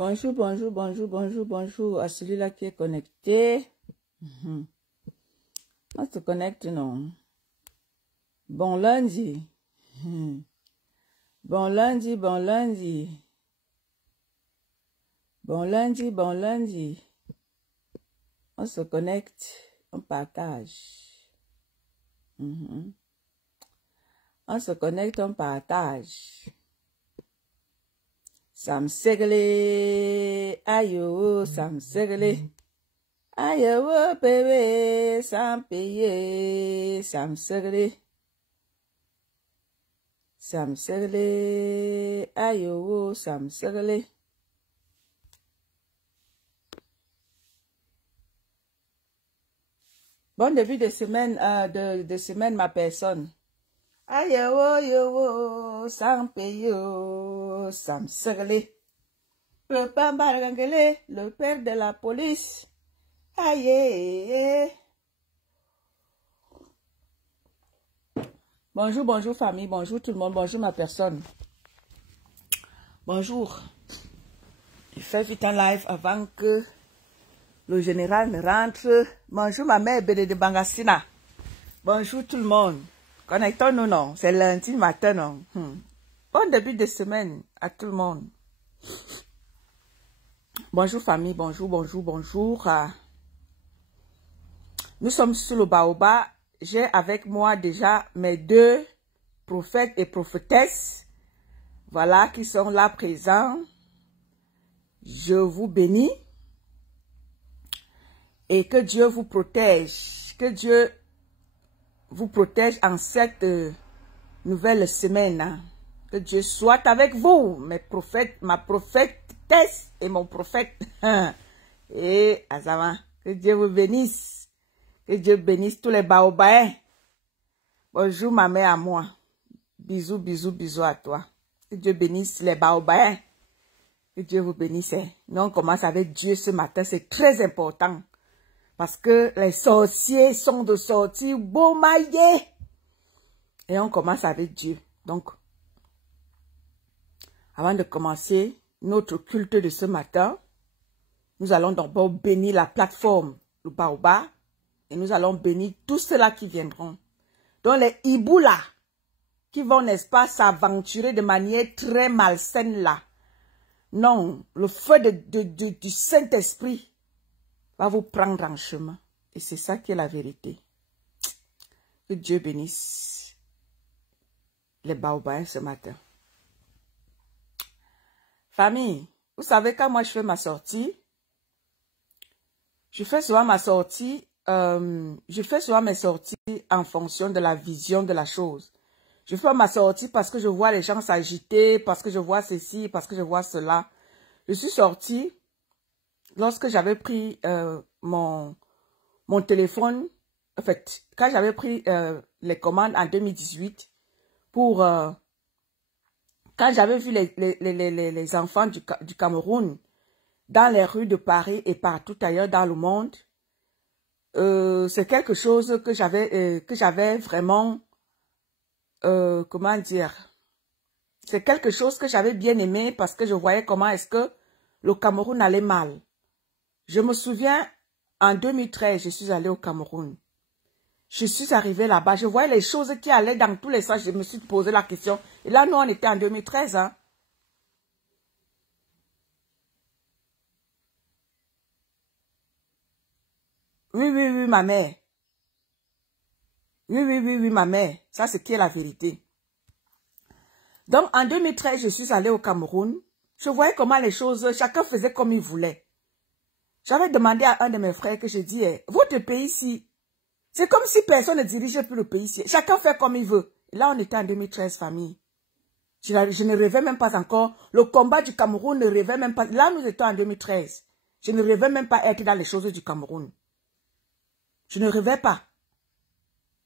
Bonjour, bonjour, bonjour, bonjour, bonjour à celui-là qui est connecté. On se connecte, non? Bon lundi. Bon lundi, bon lundi. Bon lundi, bon lundi. On se connecte, on partage. On se connecte, on partage. Sam Segle, ayo, Sam Segle. Ayo, bébé, sans payer, Sam Segle. Sam Segle, ayo, Sam Segle. Bon début de semaine, de semaine, ma personne. Ayo, yo, sans payer, Sam Segle. Le Pambarangele, le père de la police. Aïe. Bonjour, bonjour famille, bonjour tout le monde, bonjour ma personne. Bonjour. Je fais vite un live avant que le général ne rentre. Bonjour ma mère Bédé de Bangassina. Bonjour tout le monde. Connectons-nous, non? C'est lundi matin, non? Bon début de semaine à tout le monde. Bonjour famille, bonjour, bonjour, bonjour. Nous sommes sur le Baobab. J'ai avec moi déjà mes deux prophètes et prophétesses. Voilà, qui sont là présents. Je vous bénis. Et que Dieu vous protège. Que Dieu vous protège en cette nouvelle semaine. Que Dieu soit avec vous, mes prophètes, ma prophétesse et mon prophète. Et Azama, que Dieu vous bénisse. Que Dieu bénisse tous les baobabs. Bonjour ma mère à moi. Bisous, bisous, bisous à toi. Que Dieu bénisse les baobabs. Que Dieu vous bénisse. Nous on commence avec Dieu ce matin. C'est très important. Parce que les sorciers sont de sortie Bomaye. Et on commence avec Dieu. Donc, avant de commencer notre culte de ce matin, nous allons d'abord bénir la plateforme, le Baobab. Et nous allons bénir tous ceux-là qui viendront. Donc les hiboux là, qui vont, n'est-ce pas, s'aventurer de manière très malsaine là. Non, le feu du Saint-Esprit va vous prendre en chemin. Et c'est ça qui est la vérité. Que Dieu bénisse les baobabs ce matin. Famille, vous savez quand moi je fais ma sortie, je fais souvent ma sortie. Je fais souvent mes sorties en fonction de la vision de la chose. Je fais ma sortie parce que je vois les gens s'agiter, parce que je vois ceci, parce que je vois cela. Je suis sortie lorsque j'avais pris mon téléphone, en fait, quand j'avais pris les commandes en 2018, pour quand j'avais vu les enfants du Cameroun dans les rues de Paris et partout ailleurs dans le monde. C'est quelque chose que j'avais vraiment, comment dire, c'est quelque chose que j'avais bien aimé parce que je voyais comment est-ce que le Cameroun allait mal. Je me souviens, en 2013, je suis allée au Cameroun. Je suis arrivée là-bas, je voyais les choses qui allaient dans tous les sens, je me suis posé la question. Et là, nous, on était en 2013, hein. Oui, oui, oui, ma mère. Oui, oui, oui, oui, ma mère. Ça, c'est qui est la vérité. Donc, en 2013, je suis allée au Cameroun. Je voyais comment les choses, chacun faisait comme il voulait. J'avais demandé à un de mes frères que je dis, votre pays ici, c'est comme si personne ne dirigeait plus le pays ici. Chacun fait comme il veut. Et là, on était en 2013, famille. Je ne rêvais même pas encore. Le combat du Cameroun ne rêvait même pas. Là, nous étions en 2013. Je ne rêvais même pas être dans les choses du Cameroun. Je ne rêvais pas.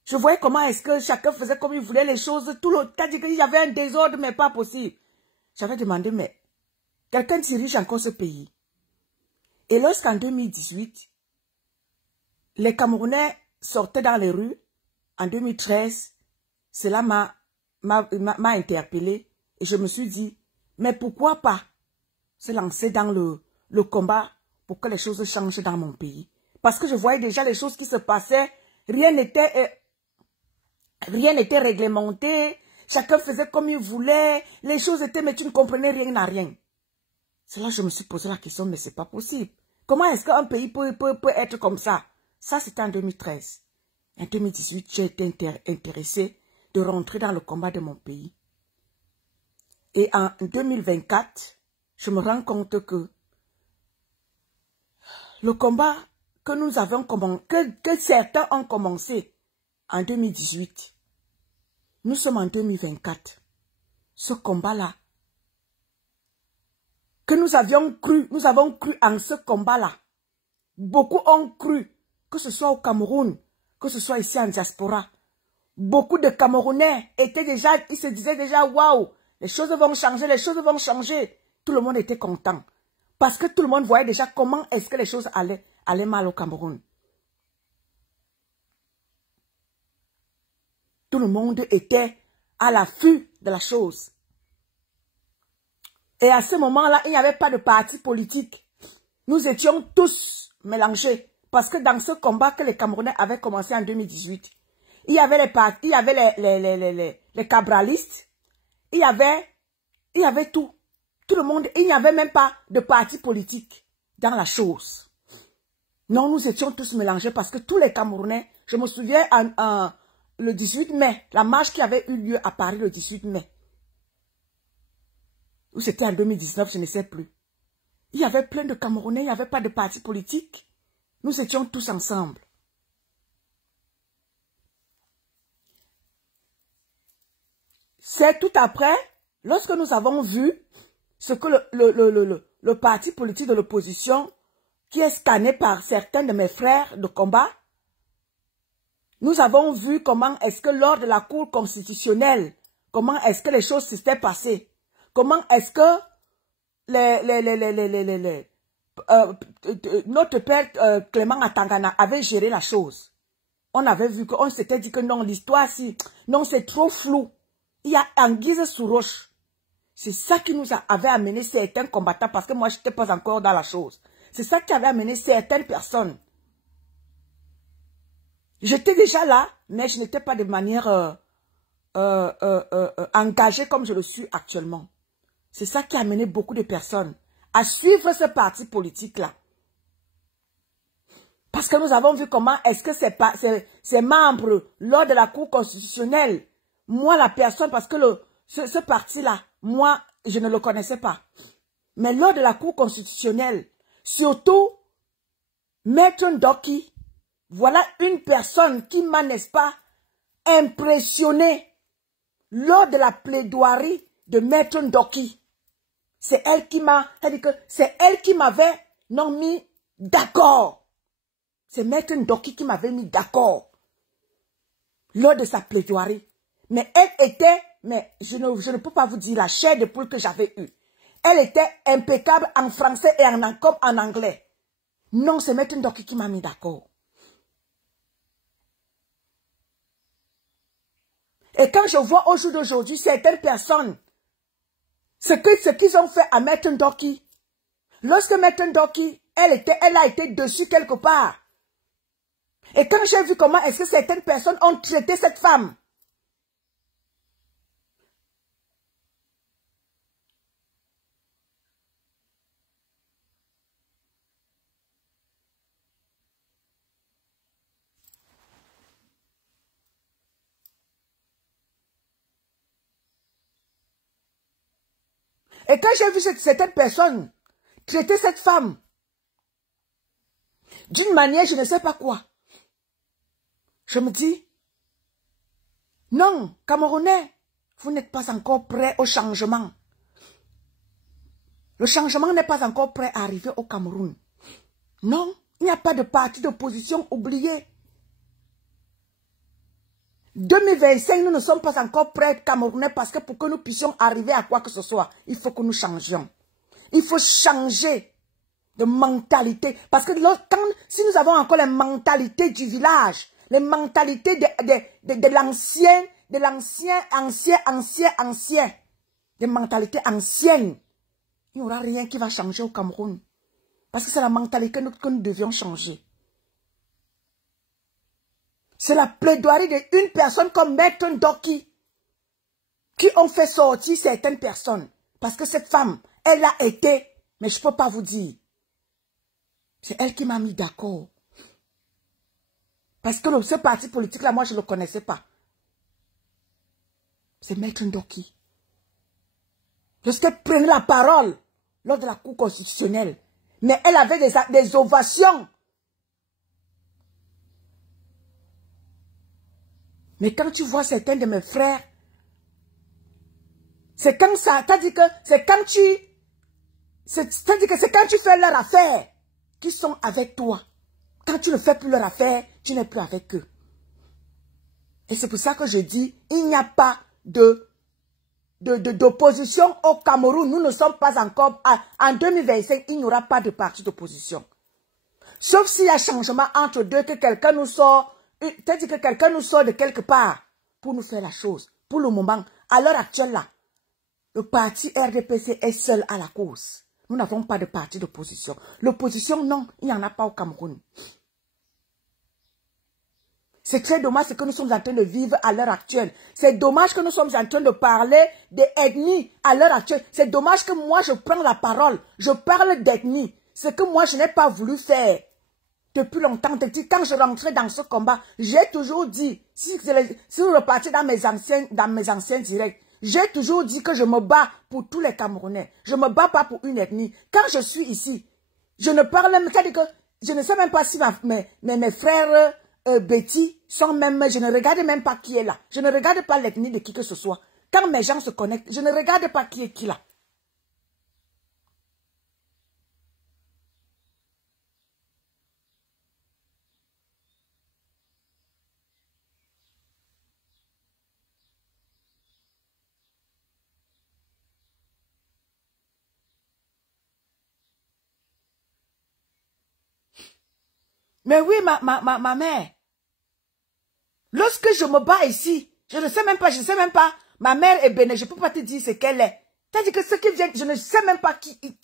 Je voyais comment est-ce que chacun faisait comme il voulait les choses. Tout le temps, il y avait un désordre, mais pas possible. J'avais demandé, mais quelqu'un dirige encore ce pays. Et lorsqu'en 2018, les Camerounais sortaient dans les rues, en 2013, cela m'a interpellé. Et je me suis dit, mais pourquoi pas? se lancer dans le combat pour que les choses changent dans mon pays. Parce que je voyais déjà les choses qui se passaient, rien n'était réglementé, chacun faisait comme il voulait, les choses étaient, mais tu ne comprenais rien à rien. C'est là que je me suis posé la question, mais c'est pas possible. Comment est-ce qu'un pays peut être comme ça? Ça, c'était en 2013. En 2018, j'ai été intéressée de rentrer dans le combat de mon pays. Et en 2024, je me rends compte que le combat que nous avons commencé, que certains ont commencé en 2018, nous sommes en 2024. Ce combat-là, que nous avons cru en ce combat-là. Beaucoup ont cru, que ce soit au Cameroun, que ce soit ici en diaspora. Beaucoup de Camerounais étaient déjà, ils se disaient déjà, waouh, les choses vont changer, les choses vont changer. Tout le monde était content. Parce que tout le monde voyait déjà comment est-ce que les choses allaient mal au Cameroun. Tout le monde était à l'affût de la chose. Et à ce moment-là, il n'y avait pas de parti politique. Nous étions tous mélangés. Parce que dans ce combat que les Camerounais avaient commencé en 2018, il y avait les partis, il y avait les cabralistes, il y avait tout. Tout le monde, il n'y avait même pas de parti politique dans la chose. Non, nous étions tous mélangés parce que tous les Camerounais, je me souviens le 18 mai, la marche qui avait eu lieu à Paris le 18 mai, ou c'était en 2019, je ne sais plus. Il y avait plein de Camerounais, il n'y avait pas de parti politique. Nous étions tous ensemble. C'est tout après, lorsque nous avons vu ce que le parti politique de l'opposition, qui est scanné par certains de mes frères de combat, nous avons vu comment est-ce que lors de la Cour constitutionnelle, comment est-ce que les choses s'étaient passées. Comment est-ce que notre père Clément Atangana avait géré la chose. On avait vu qu'on s'était dit que non, l'histoire, si, non, c'est trop flou. Il y a anguille sous roche. C'est ça qui nous avait amené certains combattants, parce que moi, je n'étais pas encore dans la chose. C'est ça qui avait amené certaines personnes. J'étais déjà là, mais je n'étais pas de manière engagée comme je le suis actuellement. C'est ça qui a amené beaucoup de personnes à suivre ce parti politique-là. Parce que nous avons vu comment est-ce que ces membres, lors de la Cour constitutionnelle, moi, la personne, parce que ce parti-là, moi, je ne le connaissais pas. Mais lors de la Cour constitutionnelle, surtout, Maître Ndoki, voilà une personne qui m'a, n'est-ce pas, impressionné lors de la plaidoirie de Maître Ndoki. C'est elle qui m'a, c'est elle qui m'avait non mis d'accord. C'est Maître Ndoki qui m'avait mis d'accord lors de sa plaidoirie. Mais elle était, mais je ne peux pas vous dire la chair de poule que j'avais eue. Elle était impeccable en français et comme en anglais. Non, c'est Maître Ndoki qui m'a mis d'accord. Et quand je vois au jour d'aujourd'hui certaines personnes, ce qu'ils ont fait à Maître Ndoki, lorsque Maître Ndoki, elle a été dessus quelque part. Et quand j'ai vu comment est-ce que certaines personnes ont traité cette femme, et quand j'ai vu certaines personnes traiter cette femme d'une manière, je ne sais pas quoi, je me dis, non, Camerounais, vous n'êtes pas encore prêts au changement. Le changement n'est pas encore prêt à arriver au Cameroun. Non, il n'y a pas de parti d'opposition oublié. 2025, nous ne sommes pas encore prêts, Camerounais, parce que pour que nous puissions arriver à quoi que ce soit, il faut que nous changions. Il faut changer de mentalité. Parce que si nous avons encore les mentalités du village, les mentalités de l'ancien, des mentalités anciennes, il n'y aura rien qui va changer au Cameroun. Parce que c'est la mentalité que nous devions changer. C'est la plaidoirie d'une personne comme Maître Ndoki qui ont fait sortir certaines personnes. Parce que cette femme, elle a été, mais je ne peux pas vous dire. C'est elle qui m'a mis d'accord. Parce que ce parti politique-là, moi, je ne le connaissais pas. C'est Maître Ndoki. Lorsqu'elle prenait la parole lors de la Cour constitutionnelle, mais elle avait des ovations. Mais quand tu vois certains de mes frères, c'est quand ça, c'est quand tu fais leur affaire qu'ils sont avec toi. Quand tu ne fais plus leur affaire, tu n'es plus avec eux. Et c'est pour ça que je dis, il n'y a pas d'opposition au Cameroun. Nous ne sommes pas encore, en 2025, il n'y aura pas de parti d'opposition. Sauf s'il y a changement entre deux, que quelqu'un nous sort, c'est-à-dire que quelqu'un nous sort de quelque part pour nous faire la chose. Pour le moment, à l'heure actuelle là, le parti RDPC est seul à la course. Nous n'avons pas de parti d'opposition. L'opposition, non, il n'y en a pas au Cameroun. C'est très dommage ce que nous sommes en train de vivre à l'heure actuelle. C'est dommage que nous sommes en train de parler d'ethnie à l'heure actuelle. C'est dommage que moi je prends la parole. Je parle d'ethnie. Ce que moi je n'ai pas voulu faire depuis longtemps. Quand je rentrais dans ce combat, j'ai toujours dit, si vous repartez dans mes anciens directs, j'ai toujours dit que je me bats pour tous les Camerounais. Je ne me bats pas pour une ethnie. Quand je suis ici, je ne parle même, c'est-à-dire que je ne sais même pas si mes frères Betty sont même, je ne regarde même pas qui est là. Je ne regarde pas l'ethnie de qui que ce soit. Quand mes gens se connectent, je ne regarde pas qui est qui là. Mais oui, ma mère. Lorsque je me bats ici, je ne sais même pas, ma mère est bénie, je ne peux pas te dire ce qu'elle est. C'est-à-dire que ce qui vient, je ne sais même pas qui est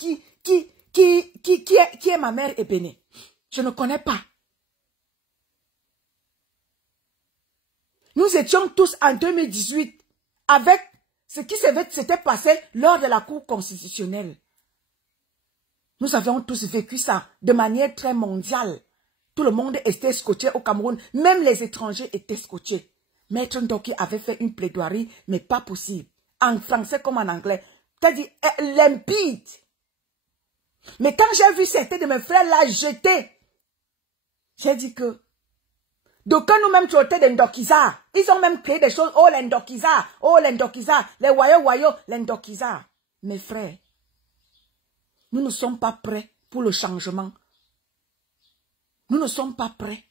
ma mère est bénie. Je ne connais pas. Nous étions tous en 2018 avec ce qui s'était passé lors de la Cour constitutionnelle. Nous avions tous vécu ça de manière très mondiale. Tout le monde était scotché au Cameroun. Même les étrangers étaient scotchés. Maître Ndoki avait fait une plaidoirie, mais pas possible. En français comme en anglais. C'est-à-dire limpide. Mais quand j'ai vu certains de mes frères la jeter, j'ai dit que d'aucuns nous-mêmes traitaient des Ndokiza. Ils ont même créé des choses. Oh, les Ndokiza. Oh, les Ndokiza. Les Wayo, les Ndokiza. Mes frères, nous ne sommes pas prêts pour le changement. Nous ne sommes pas prêts.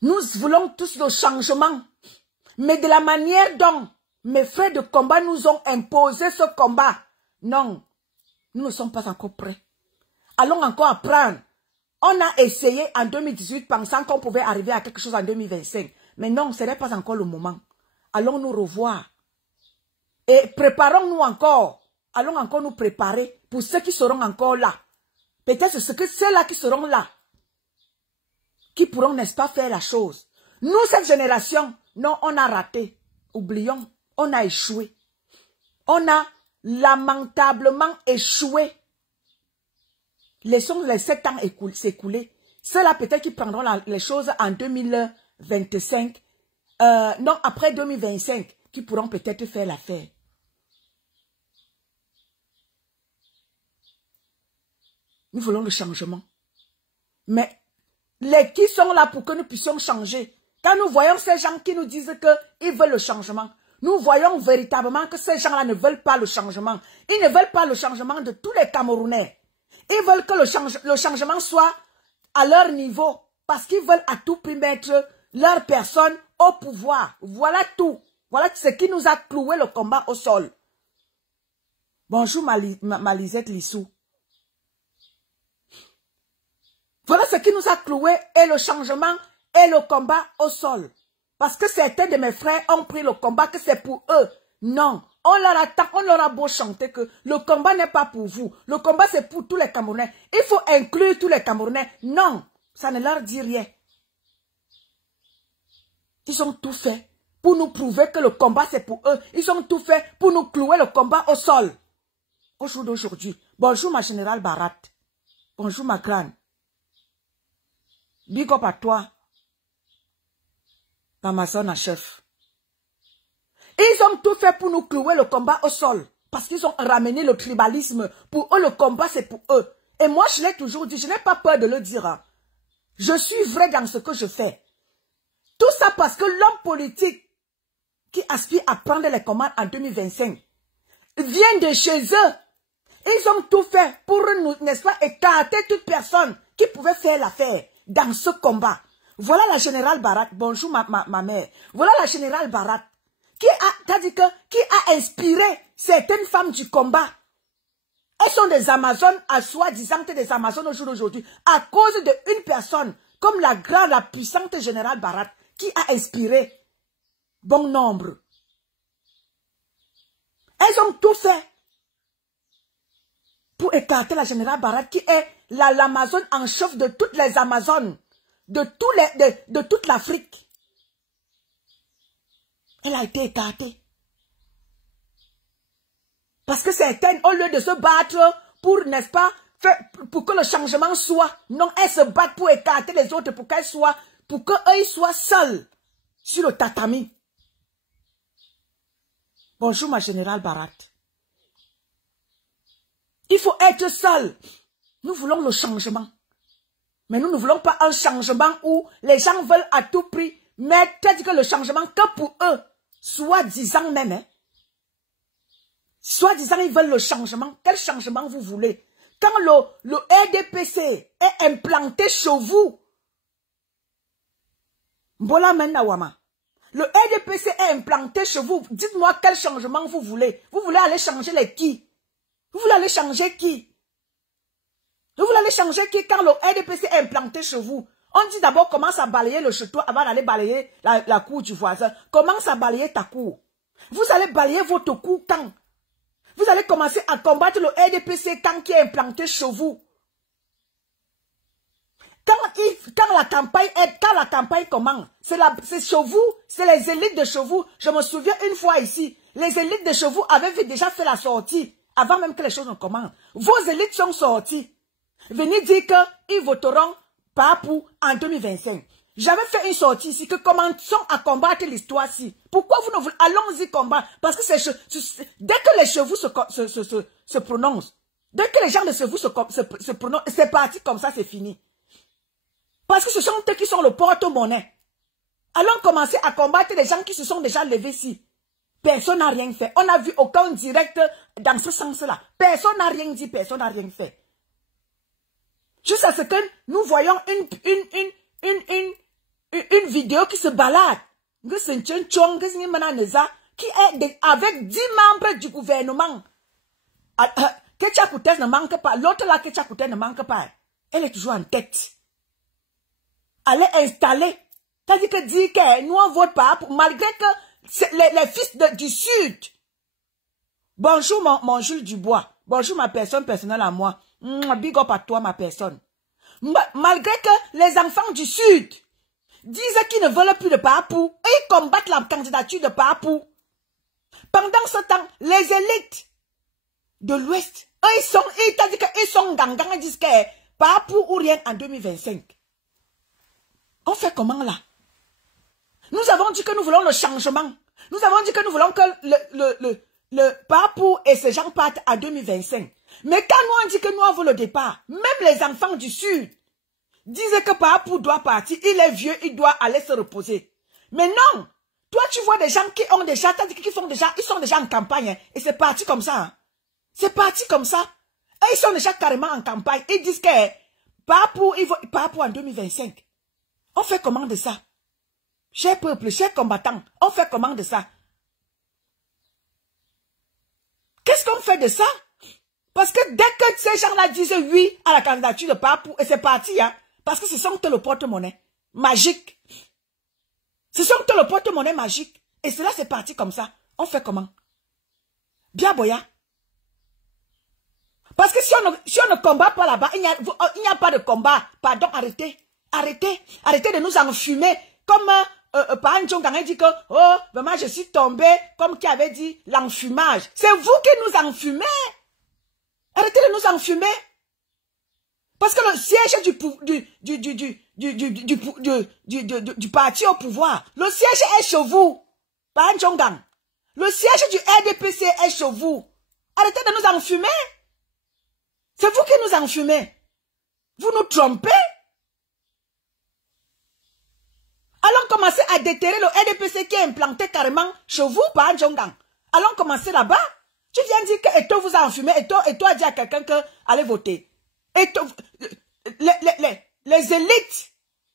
Nous voulons tous le changement. Mais de la manière dont mes frères de combat nous ont imposé ce combat, non, nous ne sommes pas encore prêts. Allons encore apprendre. On a essayé en 2018 pensant qu'on pouvait arriver à quelque chose en 2025. Mais non, ce n'est pas encore le moment. Allons nous revoir. Et préparons-nous encore. Allons encore nous préparer pour ceux qui seront encore là. Peut-être c'est que ceux-là qui seront là, qui pourront, n'est-ce pas, faire la chose. Nous, cette génération, non, on a raté. Oublions, on a échoué. On a lamentablement échoué. Laissons les 7 ans s'écouler. Ceux-là, peut-être qui prendront les choses en 2025, non, après 2025, qui pourront peut-être faire l'affaire. Nous voulons le changement. Mais les qui sont là pour que nous puissions changer. Quand nous voyons ces gens qui nous disent qu'ils veulent le changement, nous voyons véritablement que ces gens-là ne veulent pas le changement. Ils ne veulent pas le changement de tous les Camerounais. Ils veulent que le changement soit à leur niveau. Parce qu'ils veulent à tout prix mettre leur personne au pouvoir. Voilà tout. Voilà ce qui nous a cloué le combat au sol. Bonjour Malisette Lissou. Voilà ce qui nous a cloué et le changement et le combat au sol. Parce que certains de mes frères ont pris le combat que c'est pour eux. Non, on leur a beau chanter que le combat n'est pas pour vous. Le combat, c'est pour tous les Camerounais. Il faut inclure tous les Camerounais. Non, ça ne leur dit rien. Ils ont tout fait pour nous prouver que le combat, c'est pour eux. Ils ont tout fait pour nous clouer le combat au sol. Au jour d'aujourd'hui. Bonjour, ma générale Barat. Bonjour, ma grande. Big up à toi. Amazon à chef. Ils ont tout fait pour nous clouer le combat au sol. Parce qu'ils ont ramené le tribalisme. Pour eux, le combat, c'est pour eux. Et moi, je l'ai toujours dit. Je n'ai pas peur de le dire. Hein. Je suis vrai dans ce que je fais. Tout ça parce que l'homme politique qui aspire à prendre les commandes en 2025 vient de chez eux. Ils ont tout fait pour nous, n'est-ce pas, écarter toute personne qui pouvait faire l'affaire dans ce combat. Voilà la générale Barat. Bonjour ma mère. Voilà la générale Barat qui a inspiré certaines femmes du combat. Elles sont des Amazones, à soi-disant des Amazones au jour d'aujourd'hui, à cause d'une personne comme la grande, la puissante générale Barat qui a inspiré bon nombre. Elles ont tout fait pour écarter la générale Barat qui est l'Amazone en chef de toutes les Amazones, de toute l'Afrique. Elle a été écartée. Parce que certaines, au lieu de se battre pour, n'est-ce pas, pour que le changement soit, non, elles se battent pour écarter les autres, pour qu'elles soient, pour qu'eux soient seuls sur le tatami. Bonjour ma générale Barat. Il faut être seul. Nous voulons le changement. Mais nous ne voulons pas un changement où les gens veulent à tout prix mettre que le changement que pour eux, soi-disant même. Hein. Soi-disant, ils veulent le changement. Quel changement vous voulez? Quand le RDPC est implanté chez vous, Mbola Mendawama, le RDPC est implanté chez vous, dites-moi quel changement vous voulez. Vous voulez aller changer les qui? Vous voulez aller changer qui? Vous voulez aller changer qui quand le RDPC est implanté chez vous? On dit d'abord commence à balayer le chez toi avant d'aller balayer la cour du voisin. Commence à balayer ta cour. Vous allez balayer votre cour quand? Vous allez commencer à combattre le RDPC quand qui est implanté chez vous. Quand la campagne commence, c'est chez vous, c'est les élites de chez vous. Je me souviens une fois ici, les élites de chez vous avaient déjà fait la sortie, avant même que les choses ne commencent. Vos élites sont sorties. Venez dire qu'ils voteront Papou en 2025. J'avais fait une sortie ici que commençons à combattre l'histoire-ci. Pourquoi vous ne voulez... Allons-y combattre. Parce que dès que les chevaux se prononcent, dès que les gens de chevaux se prononcent, c'est parti comme ça, c'est fini. Parce que ce sont eux qui sont le porte-monnaie. Allons commencer à combattre les gens qui se sont déjà levés ici. Personne n'a rien fait. On n'a vu aucun direct dans ce sens-là. Personne n'a rien dit, personne n'a rien fait. Juste à ce que nous voyons une vidéo qui se balade. Qui est avec 10 membres du gouvernement. Ketchakoutes ne manque pas. L'autre là, Ketchakoutes ne manque pas. Elle est toujours en tête. Elle est installée. C'est-à-dire que dit que nous on vote pas malgré que les fils du Sud. Bonjour mon Jules Dubois. Bonjour ma personne personnelle à moi. Big up à toi ma personne. Malgré que les enfants du Sud disent qu'ils ne veulent plus de Papou, et ils combattent la candidature de Papou. Pendant ce temps, les élites de l'Ouest, ils sont gangang, ils disent que Papou ou rien en 2025. On fait comment là? Nous avons dit que nous voulons le changement. Nous avons dit que nous voulons que le Papou et ces gens partent en 2025. Mais quand nous on dit que nous avons le départ, même les enfants du Sud disaient que Papou doit partir, il est vieux, il doit aller se reposer. Mais non, toi tu vois des gens qui ont déjà, ils sont déjà en campagne, hein, et c'est parti comme ça. Hein. C'est parti comme ça. Et ils sont déjà carrément en campagne. Ils disent que Papou en 2025. On fait comment de ça? Cher peuple, chers combattants, on fait comment de ça? Qu'est-ce qu'on fait de ça? Parce que dès que ces gens-là disent oui à la candidature de Papou, et c'est parti, hein, parce que ce sont le porte-monnaie magique. Ce sont le porte-monnaie magique. Et cela, c'est parti comme ça. On fait comment? Bien, Boya. Parce que si on ne combat pas là-bas, il n'y a pas de combat. Pardon, arrêtez. Arrêtez. Arrêtez de nous enfumer. Comme par exemple, quand on dit que, oh, vraiment, je suis tombé, comme qui avait dit, l'enfumage. C'est vous qui nous enfumez. Arrêtez de nous enfumer. Parce que le siège du parti au pouvoir, le siège est chez vous. Par exemple, le siège du RDPC est chez vous. Arrêtez de nous enfumer. C'est vous qui nous enfumez. Vous nous trompez. Allons commencer à déterrer le RDPC qui est implanté carrément chez vous, par Djongang. Allons commencer là-bas. Tu viens dire que Eto vous a enfumé, Eto a dit à quelqu'un que allez voter. Eto, les élites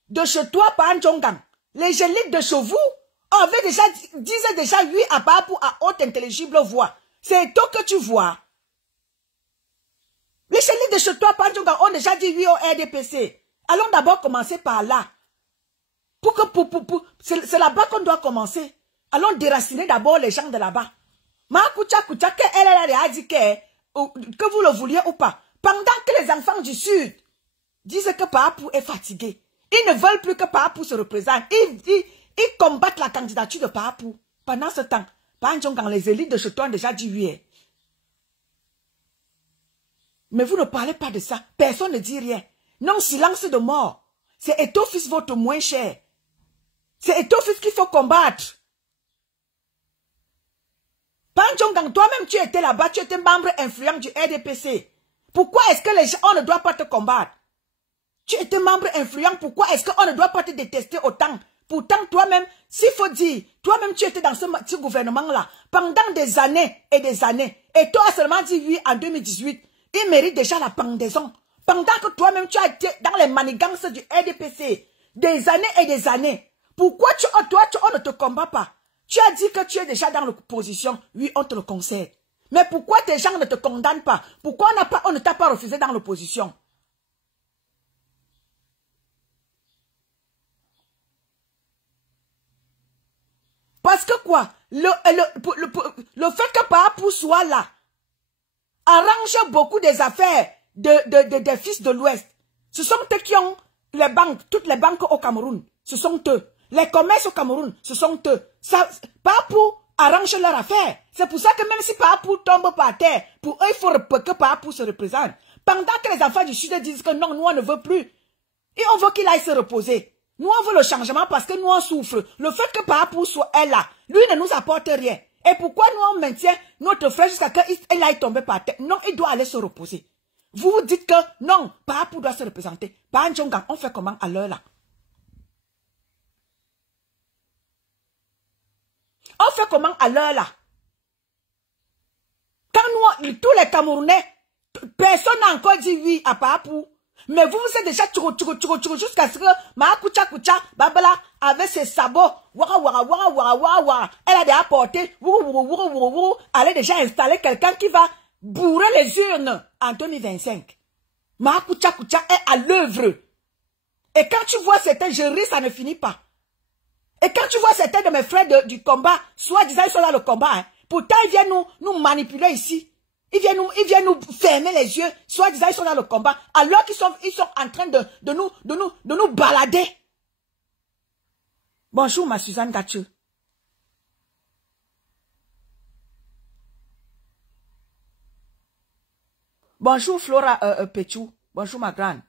de chez toi, par Djongang, les élites de chez vous, disaient déjà oui à Papou à haute intelligible voix. C'est Eto que tu vois. Les élites de chez toi, par Djongang, ont déjà dit oui au RDPC. Allons d'abord commencer par là. C'est là-bas qu'on doit commencer. Allons déraciner d'abord les gens de là-bas. Ma Koucha, elle a dit que vous le vouliez ou pas. Pendant que les enfants du Sud disent que Papou est fatigué. Ils ne veulent plus que Papou se représente. Ils combattent la candidature de Papou. Pendant ce temps, quand les élites de chez toi ont déjà dit oui. Mais vous ne parlez pas de ça. Personne ne dit rien. Non, silence de mort. C'est Eto fils votre moins cher. C'est Eto fils qu'il faut combattre. Panchongang, toi-même tu étais là-bas, tu étais membre influent du RDPC. Pourquoi est-ce que les gens, on ne doit pas te combattre? Tu étais membre influent, pourquoi est-ce qu'on ne doit pas te détester autant? Pourtant, toi-même, s'il faut dire, toi-même tu étais dans ce gouvernement-là pendant des années et des années. Et toi seulement dit oui en 2018. Il mérite déjà la pendaison. Pendant que toi-même tu as été dans les manigances du RDPC des années et des années. Pourquoi on ne te combat pas? Tu as dit que tu es déjà dans l'opposition. Oui, on te le concède. Mais pourquoi tes gens ne te condamnent pas? Pourquoi on ne t'a pas refusé dans l'opposition? Parce que quoi? Le fait que Papou soit là arrange beaucoup des affaires des fils de l'Ouest. Ce sont eux qui ont les banques, toutes les banques au Cameroun. Ce sont eux. Les commerces au Cameroun, ce sont eux. Papou arrange leur affaire. C'est pour ça que même si Papou tombe par terre, pour eux, il faut que Papou se représente. Pendant que les enfants du Sud disent que non, nous on ne veut plus. Et on veut qu'il aille se reposer. Nous on veut le changement parce que nous on souffre. Le fait que Papou soit là, lui ne nous apporte rien. Et pourquoi nous on maintient notre frère jusqu'à qu'il aille tomber par terre? Non, il doit aller se reposer. Vous vous dites que non, Papou doit se représenter. Par Djongang, on fait comment à l'heure là? On fait comment à l'heure là? Quand nous, tous les Camerounais, personne n'a encore dit oui à Papou. Mais vous êtes déjà jusqu'à ce que Ma Koucha Babala avec ses sabots, elle a déjà porté, elle a déjà installé quelqu'un qui va bourrer les urnes en 2025. Ma Koucha est à l'œuvre. Et quand tu vois certains, je ris, ça ne finit pas. Et quand tu vois certains de mes frères du combat, soi-disant ils sont dans le combat, hein, pourtant ils viennent nous manipuler ici. Ils viennent nous fermer les yeux, soi-disant ils sont dans le combat, alors qu'ils sont en train de nous balader. Bonjour ma Suzanne Gatchou. Bonjour Flora Pechou. Bonjour ma grande.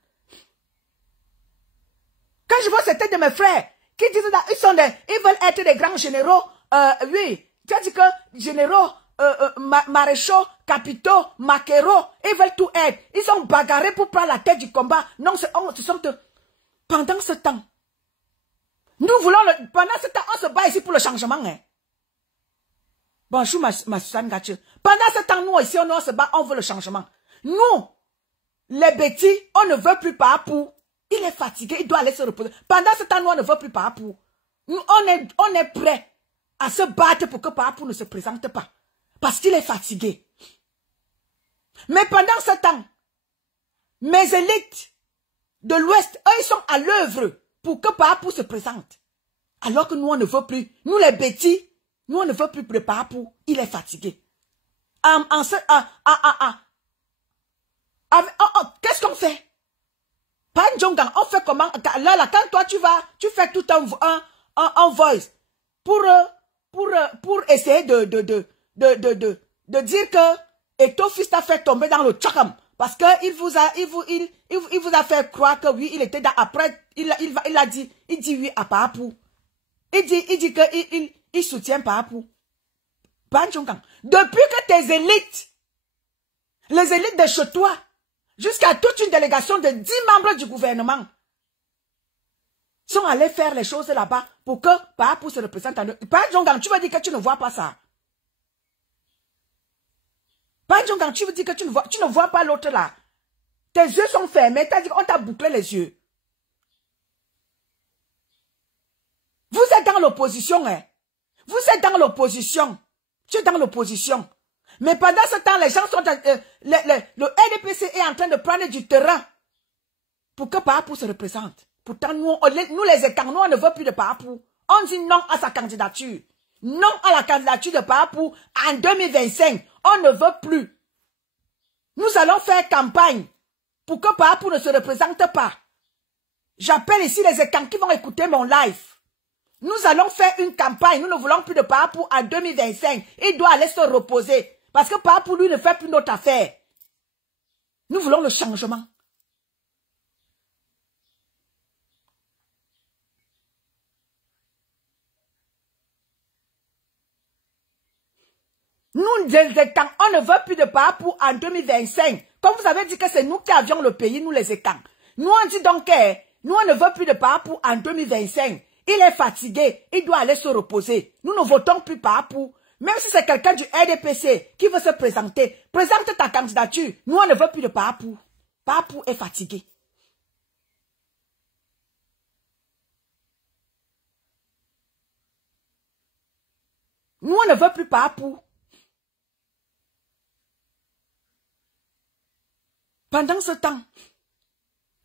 Quand je vois certains de mes frères qui disent ils veulent être des grands généraux, oui, tu as dit que généraux, maréchaux, capitaux, maquereaux, ils veulent tout être. Ils sont bagarrés pour prendre la tête du combat. Non, ce sont pendant ce temps. Nous voulons, pendant ce temps, on se bat ici pour le changement. Hein. Bonjour ma Suzanne Gatchou. Pendant ce temps, nous ici, on se bat, on veut le changement. Nous, les bêtis, on ne veut plus Papou. Il est fatigué, il doit aller se reposer. Pendant ce temps, nous, on ne veut plus Papou. Nous, on est prêt à se battre pour que Papou ne se présente pas. Parce qu'il est fatigué. Mais pendant ce temps, mes élites de l'Ouest, eux, ils sont à l'œuvre pour que Papou se présente. Alors que nous, on ne veut plus. Nous, les bêtis, nous, on ne veut plus de Papou. Il est fatigué. Qu'est-ce qu'on fait? Panjongang, on fait comment? Là, quand toi tu fais tout un voice pour essayer de dire que Eto'o-fils t'a fait tomber dans le tchakam. Parce qu'il vous a fait croire que oui, il était dans, après, il dit oui à Papou. Il dit que il soutient Papou. Panjongang. Depuis que tes élites, les élites de chez toi, jusqu'à toute une délégation de 10 membres du gouvernement, sont allés faire les choses là-bas pour que Papou se représente en eux. Panjongang, tu veux dire que tu ne vois pas ça? Panjongang, tu veux dire que tu ne vois pas l'autre là? Tes yeux sont fermés, t'as dit qu'on t'a bouclé les yeux. Vous êtes dans l'opposition, hein? Vous êtes dans l'opposition. Tu es dans l'opposition. Mais pendant ce temps, les gens sont... le RDPC est en train de prendre du terrain pour que Papou se représente. Pourtant, nous les écarts, nous, on ne veut plus de Papou. On dit non à sa candidature. Non à la candidature de Papou en 2025. On ne veut plus. Nous allons faire campagne pour que Papou ne se représente pas. J'appelle ici les écarts qui vont écouter mon live. Nous allons faire une campagne. Nous ne voulons plus de Papou en 2025. Il doit aller se reposer. Parce que Papou, lui, ne fait plus notre affaire. Nous voulons le changement. Nous, on ne veut plus de Papou en 2025. Comme vous avez dit que c'est nous qui avions le pays, nous les étangs. Nous, on dit donc que nous, on ne veut plus de Papou en 2025. Il est fatigué, il doit aller se reposer. Nous ne votons plus Papou. Même si c'est quelqu'un du RDPC qui veut se présenter, présente ta candidature. Nous, on ne veut plus de Papou. Papou est fatigué. Nous, on ne veut plus Papou. Pendant ce temps,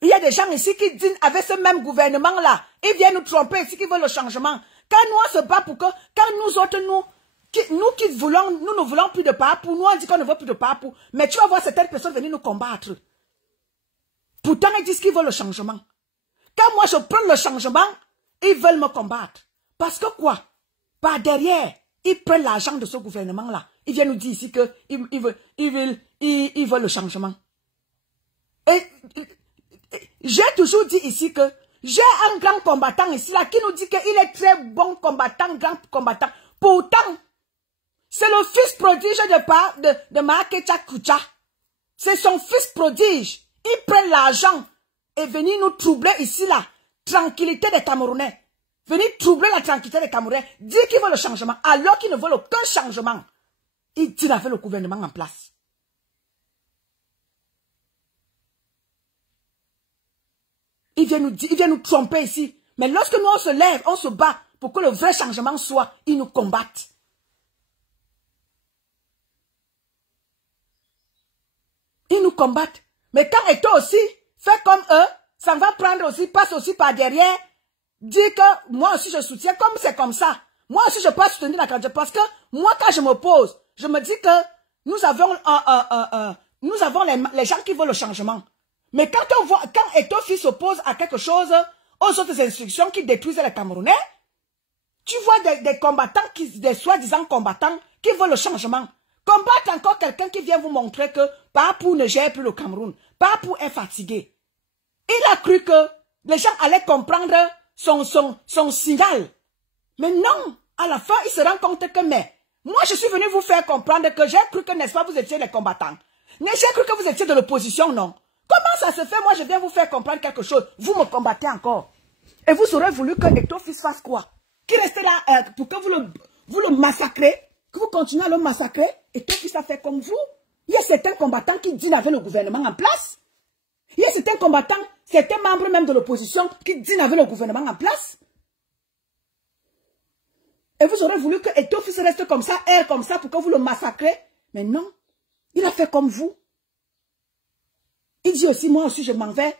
il y a des gens ici qui disent, avec ce même gouvernement-là, ils viennent nous tromper ici, qui veulent le changement. Quand nous, on se bat pour que, quand nous autres, nous ne voulons plus de Papou, nous on dit qu'on ne veut plus de Papou, mais tu vas voir certaines personnes venir nous combattre. Pourtant, ils disent qu'ils veulent le changement. Quand moi je prends le changement, ils veulent me combattre. Parce que quoi? Par derrière, ils prennent l'argent de ce gouvernement-là. Ils viennent nous dire ici qu'ils veulent le changement. Et j'ai toujours dit ici que j'ai un grand combattant ici là qui nous dit qu'il est très bon combattant, grand combattant. Pourtant, c'est le fils prodige de Mahakecha Kucha. C'est son fils prodige. Il prend l'argent et venir nous troubler ici là. Tranquillité des Camerounais. Venir troubler la tranquillité des Camerounais. Dire qu'il veut le changement alors qu'il ne veut aucun changement. Il tire avec le gouvernement en place. Il vient nous tromper ici. Mais lorsque nous on se lève, on se bat pour que le vrai changement soit, ils nous combattent. Ils nous combattent. Mais quand Eto'o aussi fait comme eux, ça va prendre aussi, passe aussi par derrière, dit que moi aussi je soutiens, comme c'est comme ça. Moi aussi je peux soutenir la candidature. Parce que moi quand je me pose, je me dis que nous avons les gens qui veulent le changement. Mais quand on voit, quand Eto'o-fils s'oppose à quelque chose, aux autres instructions qui détruisent les Camerounais, tu vois des combattants, des soi-disant combattants qui veulent le changement. Combattre encore quelqu'un qui vient vous montrer que Papou ne gère plus le Cameroun. Papou est fatigué. Il a cru que les gens allaient comprendre son signal. Mais non, à la fin, il se rend compte que, mais, moi je suis venu vous faire comprendre que j'ai cru que, n'est-ce pas, vous étiez les combattants. Mais j'ai cru que vous étiez de l'opposition, non? Comment ça se fait? Moi, je viens vous faire comprendre quelque chose. Vous me combattez encore. Et vous aurez voulu que Eto'o-fils fasse quoi? Qu'il reste là pour que vous le massacrez? Que vous continuez à le massacrer? Eto'o-fils a fait comme vous? Il y a certains combattants qui dînent avec le gouvernement en place. Il y a certains combattants, certains membres même de l'opposition qui dînent avec le gouvernement en place. Et vous aurez voulu que Eto'o-fils reste comme ça, erre comme ça, pour que vous le massacrez? Mais non. Il a fait comme vous. Il dit aussi, moi aussi, je m'en vais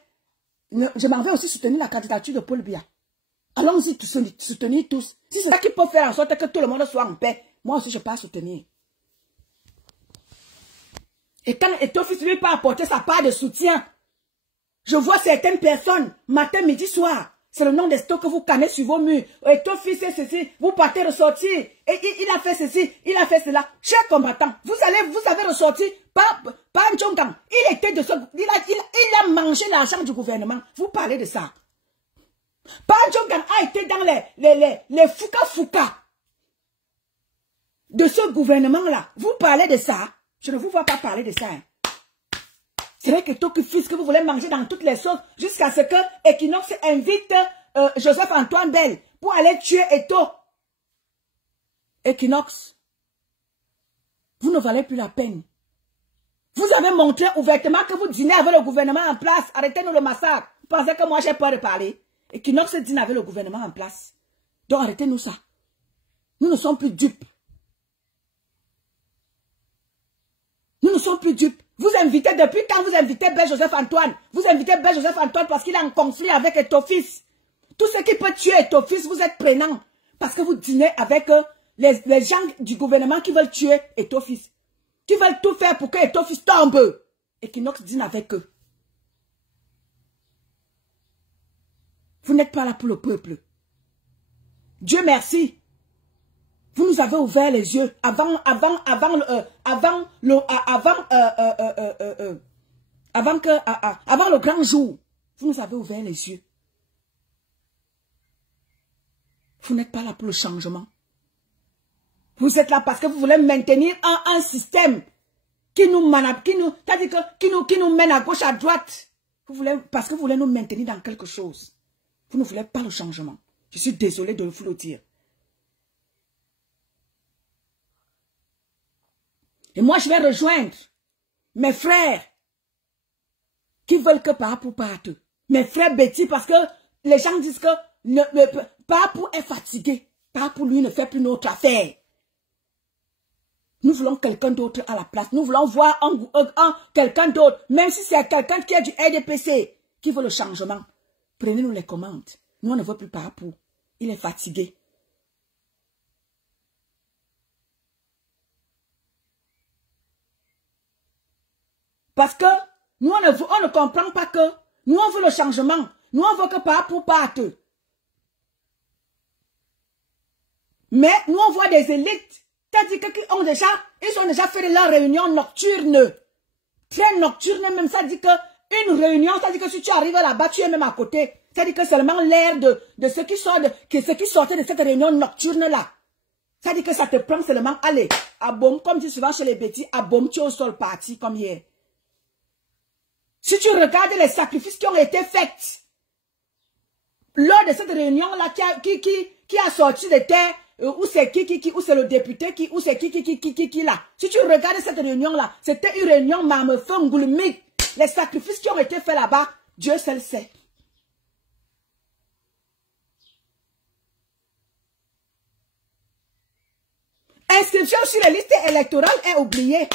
aussi soutenir la candidature de Paul Biya. Allons-y soutenir tous. Si c'est ça qui peut faire en sorte que tout le monde soit en paix, moi aussi, je peux soutenir. Et quand Eto'o-Fils lui pas apporter sa part de soutien, je vois certaines personnes, matin, midi, soir, c'est le nom des stocks que vous cannez sur vos murs. Eto'o-Fils c'est ceci, vous partez ressortir. Et il a fait ceci, il a fait cela. Chers combattants, vous avez ressorti, pas Ndjongan. Il était de ce, il a mangé l'argent du gouvernement. Vous parlez de ça. Pas Ndjongan a été dans les fouka de ce gouvernement-là. Vous parlez de ça. Je ne vous vois pas parler de ça. Hein. C'est vrai que Eto'o-Fils que vous voulez manger dans toutes les sauces jusqu'à ce que Equinox invite Joseph-Antoine Bell pour aller tuer Eto'o. Equinox, vous ne valez plus la peine. Vous avez montré ouvertement que vous dînez avec le gouvernement en place. Arrêtez-nous le massacre. Vous pensez que moi j'ai peur de parler? Equinox dîne avec le gouvernement en place. Donc arrêtez-nous ça. Nous ne sommes plus dupes. Nous ne sommes plus dupes. Vous invitez, depuis quand vous invitez Ben Joseph-Antoine? Vous invitez Ben Joseph-Antoine parce qu'il est en conflit avec Eto'o-Fils. Tout ce qui peut tuer Eto'o-Fils, vous êtes prenant. Parce que vous dînez avec les gens du gouvernement qui veulent tuer Eto'o-Fils. Qui veulent tout faire pour que Eto'o-Fils tombe. Equinox dîne avec eux. Vous n'êtes pas là pour le peuple. Dieu merci. Vous nous avez ouvert les yeux avant le grand jour. Vous nous avez ouvert les yeux. Vous n'êtes pas là pour le changement. Vous êtes là parce que vous voulez maintenir un système qui nous mène à gauche, à droite. Parce que vous voulez nous maintenir dans quelque chose. Vous ne voulez pas le changement. Je suis désolé de vous le dire. Et moi, je vais rejoindre mes frères qui veulent que Papou parte. Mes frères Betty, parce que les gens disent que Papou est fatigué. Papou, lui, ne fait plus notre affaire. Nous voulons quelqu'un d'autre à la place. Nous voulons voir quelqu'un d'autre, même si c'est quelqu'un qui est du RDPC, qui veut le changement. Prenez-nous les commandes. Nous, on ne veut plus Papou. Il est fatigué. Parce que nous, on ne comprend pas que nous, on veut le changement. Nous, on veut que Papou parte. Mais nous, on voit des élites. C'est-à-dire qu'ils ont déjà fait de leur réunion nocturne. Très nocturne, même ça dit qu'une réunion, ça dit que si tu arrives là-bas, tu es même à côté. C'est-à-dire que seulement l'air de ceux qui sortaient de cette réunion nocturne-là. C'est-à-dire que ça te prend seulement, allez, à bombe, comme dit souvent chez les bêtis, à bombe, tu es au sol parti comme hier. Si tu regardes les sacrifices qui ont été faits lors de cette réunion-là, qui a sorti de terre, où c'est où c'est le député, où c'est qui là. Si tu regardes cette réunion-là, c'était une réunion marmefeu, ngoulmique. Les sacrifices qui ont été faits là-bas, Dieu seul sait. Inscription sur les listes électorales est oubliée.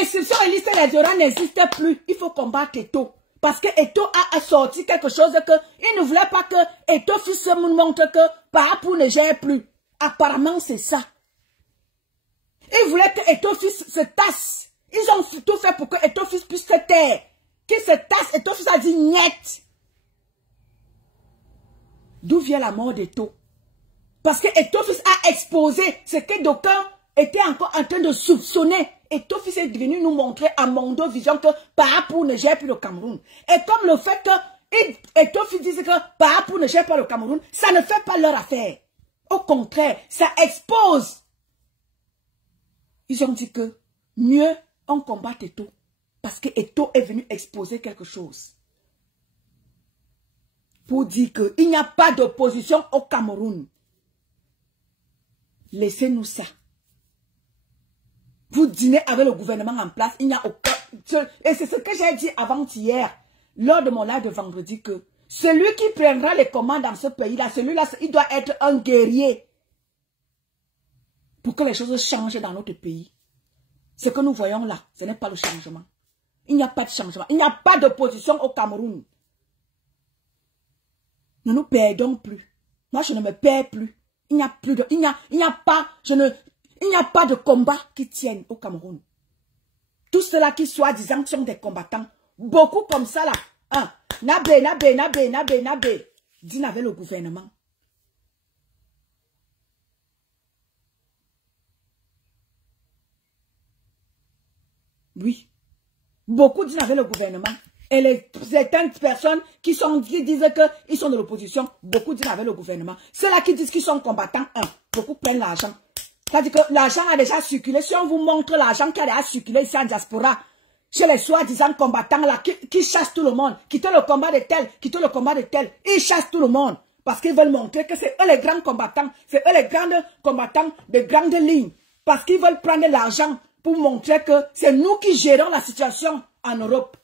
Inscription et liste électorale n'existe plus. Il faut combattre Eto'o. Parce que Eto'o a sorti quelque chose que il ne voulait pas que Eto'o-Fils nous montre que Papou ne gère plus. Apparemment, c'est ça. Ils voulaient que Eto'o-Fils se tasse. Ils ont tout fait pour que Eto'o-Fils puisse se taire. Qu'il se tasse, Eto'o-Fils a dit niet. D'où vient la mort d'Eto'o? Parce que Eto'o-Fils a exposé ce que d'aucuns étaient encore en train de soupçonner. Eto'o-Fils est venu nous montrer à Mondo Vision que Papou ne gère plus le Cameroun. Et comme le fait que Eto'o-Fils disait que Papou ne gère pas le Cameroun, ça ne fait pas leur affaire. Au contraire, ça expose. Ils ont dit que mieux on combat Eto'o. Parce que Eto'o est venu exposer quelque chose. Pour dire qu'il n'y a pas d'opposition au Cameroun. Laissez-nous ça. Vous dînez avec le gouvernement en place, il n'y a aucun... Et c'est ce que j'ai dit avant-hier, lors de mon live de vendredi, que celui qui prendra les commandes dans ce pays-là, celui-là, il doit être un guerrier. Pour que les choses changent dans notre pays. Ce que nous voyons là, ce n'est pas le changement. Il n'y a pas de changement. Il n'y a pas d'opposition au Cameroun. Ne nous perdons plus. Moi, je ne me perds plus. Il n'y a plus de... Il n'y a pas... Il n'y a pas de combat qui tienne au Cameroun. Tous ceux-là qui soi-disant sont des combattants, beaucoup comme ça là, hein, Nabé, dîne avec le gouvernement. Oui, beaucoup dînent avec le gouvernement. Et les certaines personnes qui disent qu'ils sont de l'opposition, beaucoup dînent avec le gouvernement. Ceux-là qui disent qu'ils sont combattants, beaucoup prennent l'argent. C'est-à-dire que l'argent a déjà circulé. Si on vous montre l'argent qui a déjà circulé ici en diaspora, chez les soi-disant combattants là, qui chassent tout le monde, quittez le combat de tel, quittez le combat de tel, ils chassent tout le monde. Parce qu'ils veulent montrer que c'est eux les grands combattants, c'est eux les grands combattants de grandes lignes. Parce qu'ils veulent prendre l'argent pour montrer que c'est nous qui gérons la situation en Europe.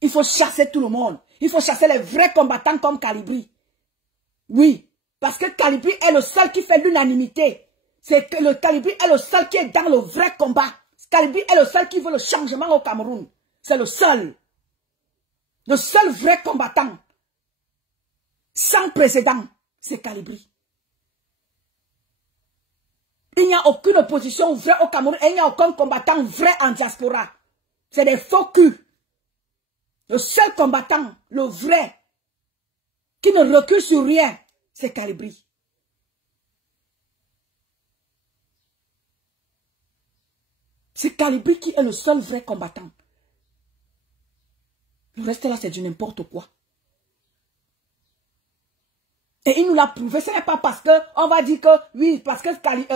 Il faut chasser tout le monde. Il faut chasser les vrais combattants comme Kalibri. Oui, parce que Kalibri est le seul qui fait l'unanimité. C'est que le Kalibri est le seul qui est dans le vrai combat. Kalibri est le seul qui veut le changement au Cameroun. C'est le seul. Le seul vrai combattant. Sans précédent, c'est Kalibri. Il n'y a aucune opposition vraie au Cameroun et il n'y a aucun combattant vrai en diaspora. C'est des faux culs. Le seul combattant, le vrai, qui ne recule sur rien, c'est Kalibri. C'est Kalibri qui est le seul vrai combattant. Le reste là, c'est du n'importe quoi. Et il nous l'a prouvé. Ce n'est pas parce qu'on va dire que, oui, parce que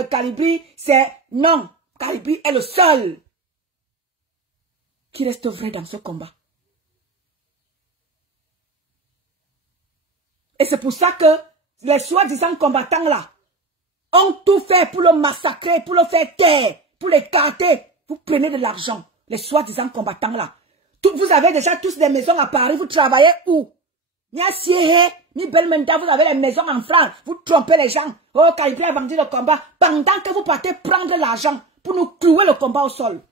Kalibri, c'est... Non, Kalibri est le seul qui reste vrai dans ce combat. Et c'est pour ça que les soi-disant combattants là ont tout fait pour le massacrer, pour le faire taire, pour l'écarter. Vous prenez de l'argent, les soi-disant combattants là. Vous avez déjà tous des maisons à Paris, vous travaillez où? Ni à Siehé, ni Belmenda, vous avez les maisons en France, vous trompez les gens. Oh, Kalibri a vendu le combat, pendant que vous partez prendre l'argent pour nous clouer le combat au sol.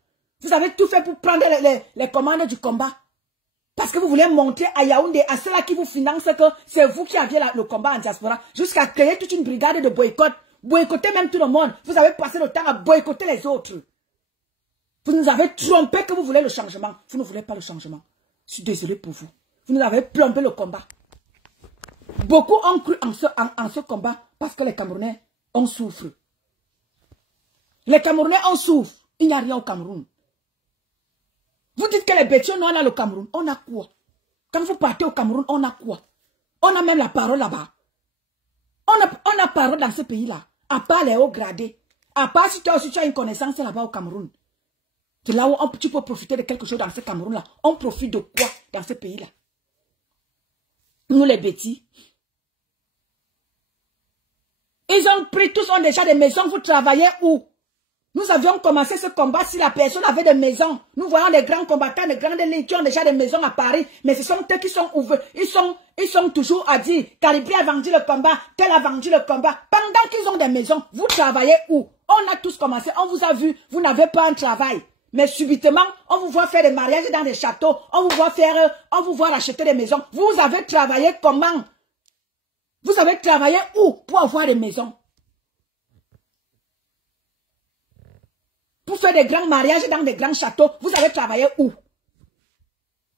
Vous avez tout fait pour prendre les commandes du combat. Parce que vous voulez montrer à Yaoundé, à ceux-là qui vous financent, que c'est vous qui aviez le combat en diaspora, jusqu'à créer toute une brigade de boycott. Boycotter même tout le monde. Vous avez passé le temps à boycotter les autres. Vous nous avez trompé que vous voulez le changement. Vous ne voulez pas le changement. Je suis désolé pour vous. Vous nous avez plombé le combat. Beaucoup ont cru en ce combat parce que les Camerounais, on souffre. Les Camerounais, on souffre. Il n'y a rien au Cameroun. Vous dites que les bêtises, nous, on a le Cameroun. On a quoi? Quand vous partez au Cameroun, on a quoi? On a même la parole là-bas. On a parole dans ce pays-là. À part les hauts gradés. À part si toi aussi tu as une connaissance là-bas au Cameroun. C'est là où tu peux profiter de quelque chose dans ce Cameroun-là. On profite de quoi dans ce pays-là? Nous les bêtises. Ils ont pris, tous ont déjà des maisons. Vous travaillez où? Nous avions commencé ce combat si la personne avait des maisons. Nous voyons les grands combattants, les grandes lignes qui ont déjà des maisons à Paris. Mais ce sont eux qui sont ouverts. Ils sont toujours à dire, Kalibri a vendu le combat, tel a vendu le combat. Pendant qu'ils ont des maisons, vous travaillez où? On a tous commencé, on vous a vu, vous n'avez pas un travail. Mais subitement, on vous voit faire des mariages dans des châteaux. On vous voit racheter des maisons. Vous avez travaillé comment? Vous avez travaillé où pour avoir des maisons? Pour faire des grands mariages dans des grands châteaux, vous avez travaillé où?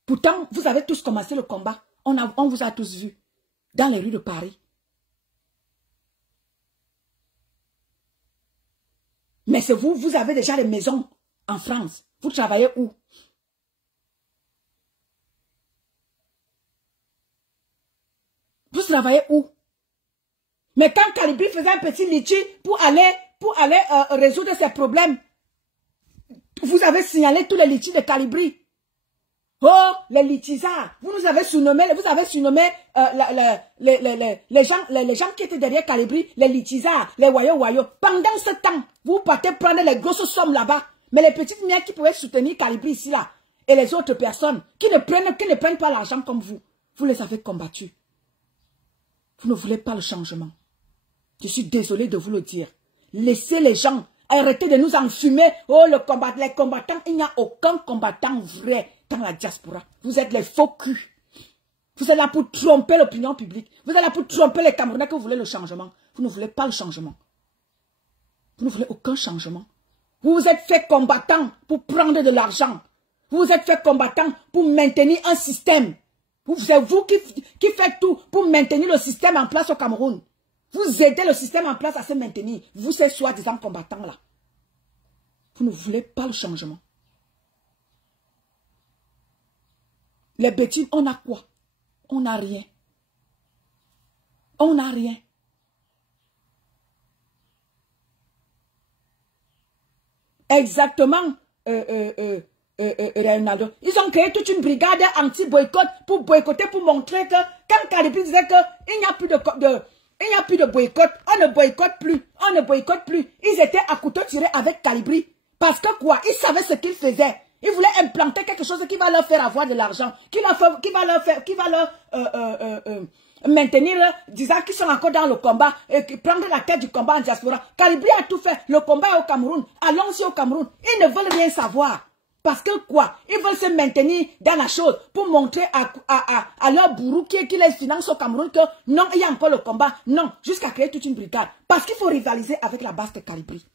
Pourtant, vous avez tous commencé le combat. On vous a tous vus dans les rues de Paris. Mais c'est vous, vous avez déjà des maisons en France. Vous travaillez où? Vous travaillez où? Mais quand Kalibri faisait un petit litchi pour aller résoudre ses problèmes, vous avez signalé tous les litis de Kalibri. Oh, les litisards. Vous avez surnommé les gens qui étaient derrière Kalibri, les litisards, les wayo. Pendant ce temps, vous partez prendre les grosses sommes là-bas. Mais les petites miens qui pouvaient soutenir Kalibri ici, là, et les autres personnes qui ne prennent pas l'argent comme vous les avez combattus. Vous ne voulez pas le changement. Je suis désolé de vous le dire. Laissez les gens, arrêtez de nous enfumer. Oh, les combattants, il n'y a aucun combattant vrai dans la diaspora. Vous êtes les faux culs. Vous êtes là pour tromper l'opinion publique. Vous êtes là pour tromper les Camerounais que vous voulez le changement. Vous ne voulez pas le changement. Vous ne voulez aucun changement. Vous vous êtes fait combattant pour prendre de l'argent. Vous vous êtes fait combattant pour maintenir un système. C'est vous qui faites tout pour maintenir le système en place au Cameroun. Vous aidez le système en place à se maintenir. Vous, ces soi-disant combattants-là. Vous ne voulez pas le changement. Les bêtises, on a quoi? On n'a rien. On n'a rien. Exactement, Ronaldo. Ils ont créé toute une brigade anti-boycott pour boycotter, pour montrer que quand Calibri disait qu'il n'y a plus de boycott, on ne boycotte plus, on ne boycotte plus. Ils étaient à couteau tiré avec Calibri. Parce que quoi? Ils savaient ce qu'ils faisaient. Ils voulaient implanter quelque chose qui va leur faire avoir de l'argent, qui va leur maintenir, disant qu'ils sont encore dans le combat, et prendre la tête du combat en diaspora. Calibri a tout fait. Le combat est au Cameroun. Allons-y au Cameroun. Ils ne veulent rien savoir. Parce que quoi? Ils veulent se maintenir dans la chose pour montrer à leur bourreau qui les finance au Cameroun que non, il y a encore le combat. Non, jusqu'à créer toute une brigade. Parce qu'il faut rivaliser avec la base de Calibri.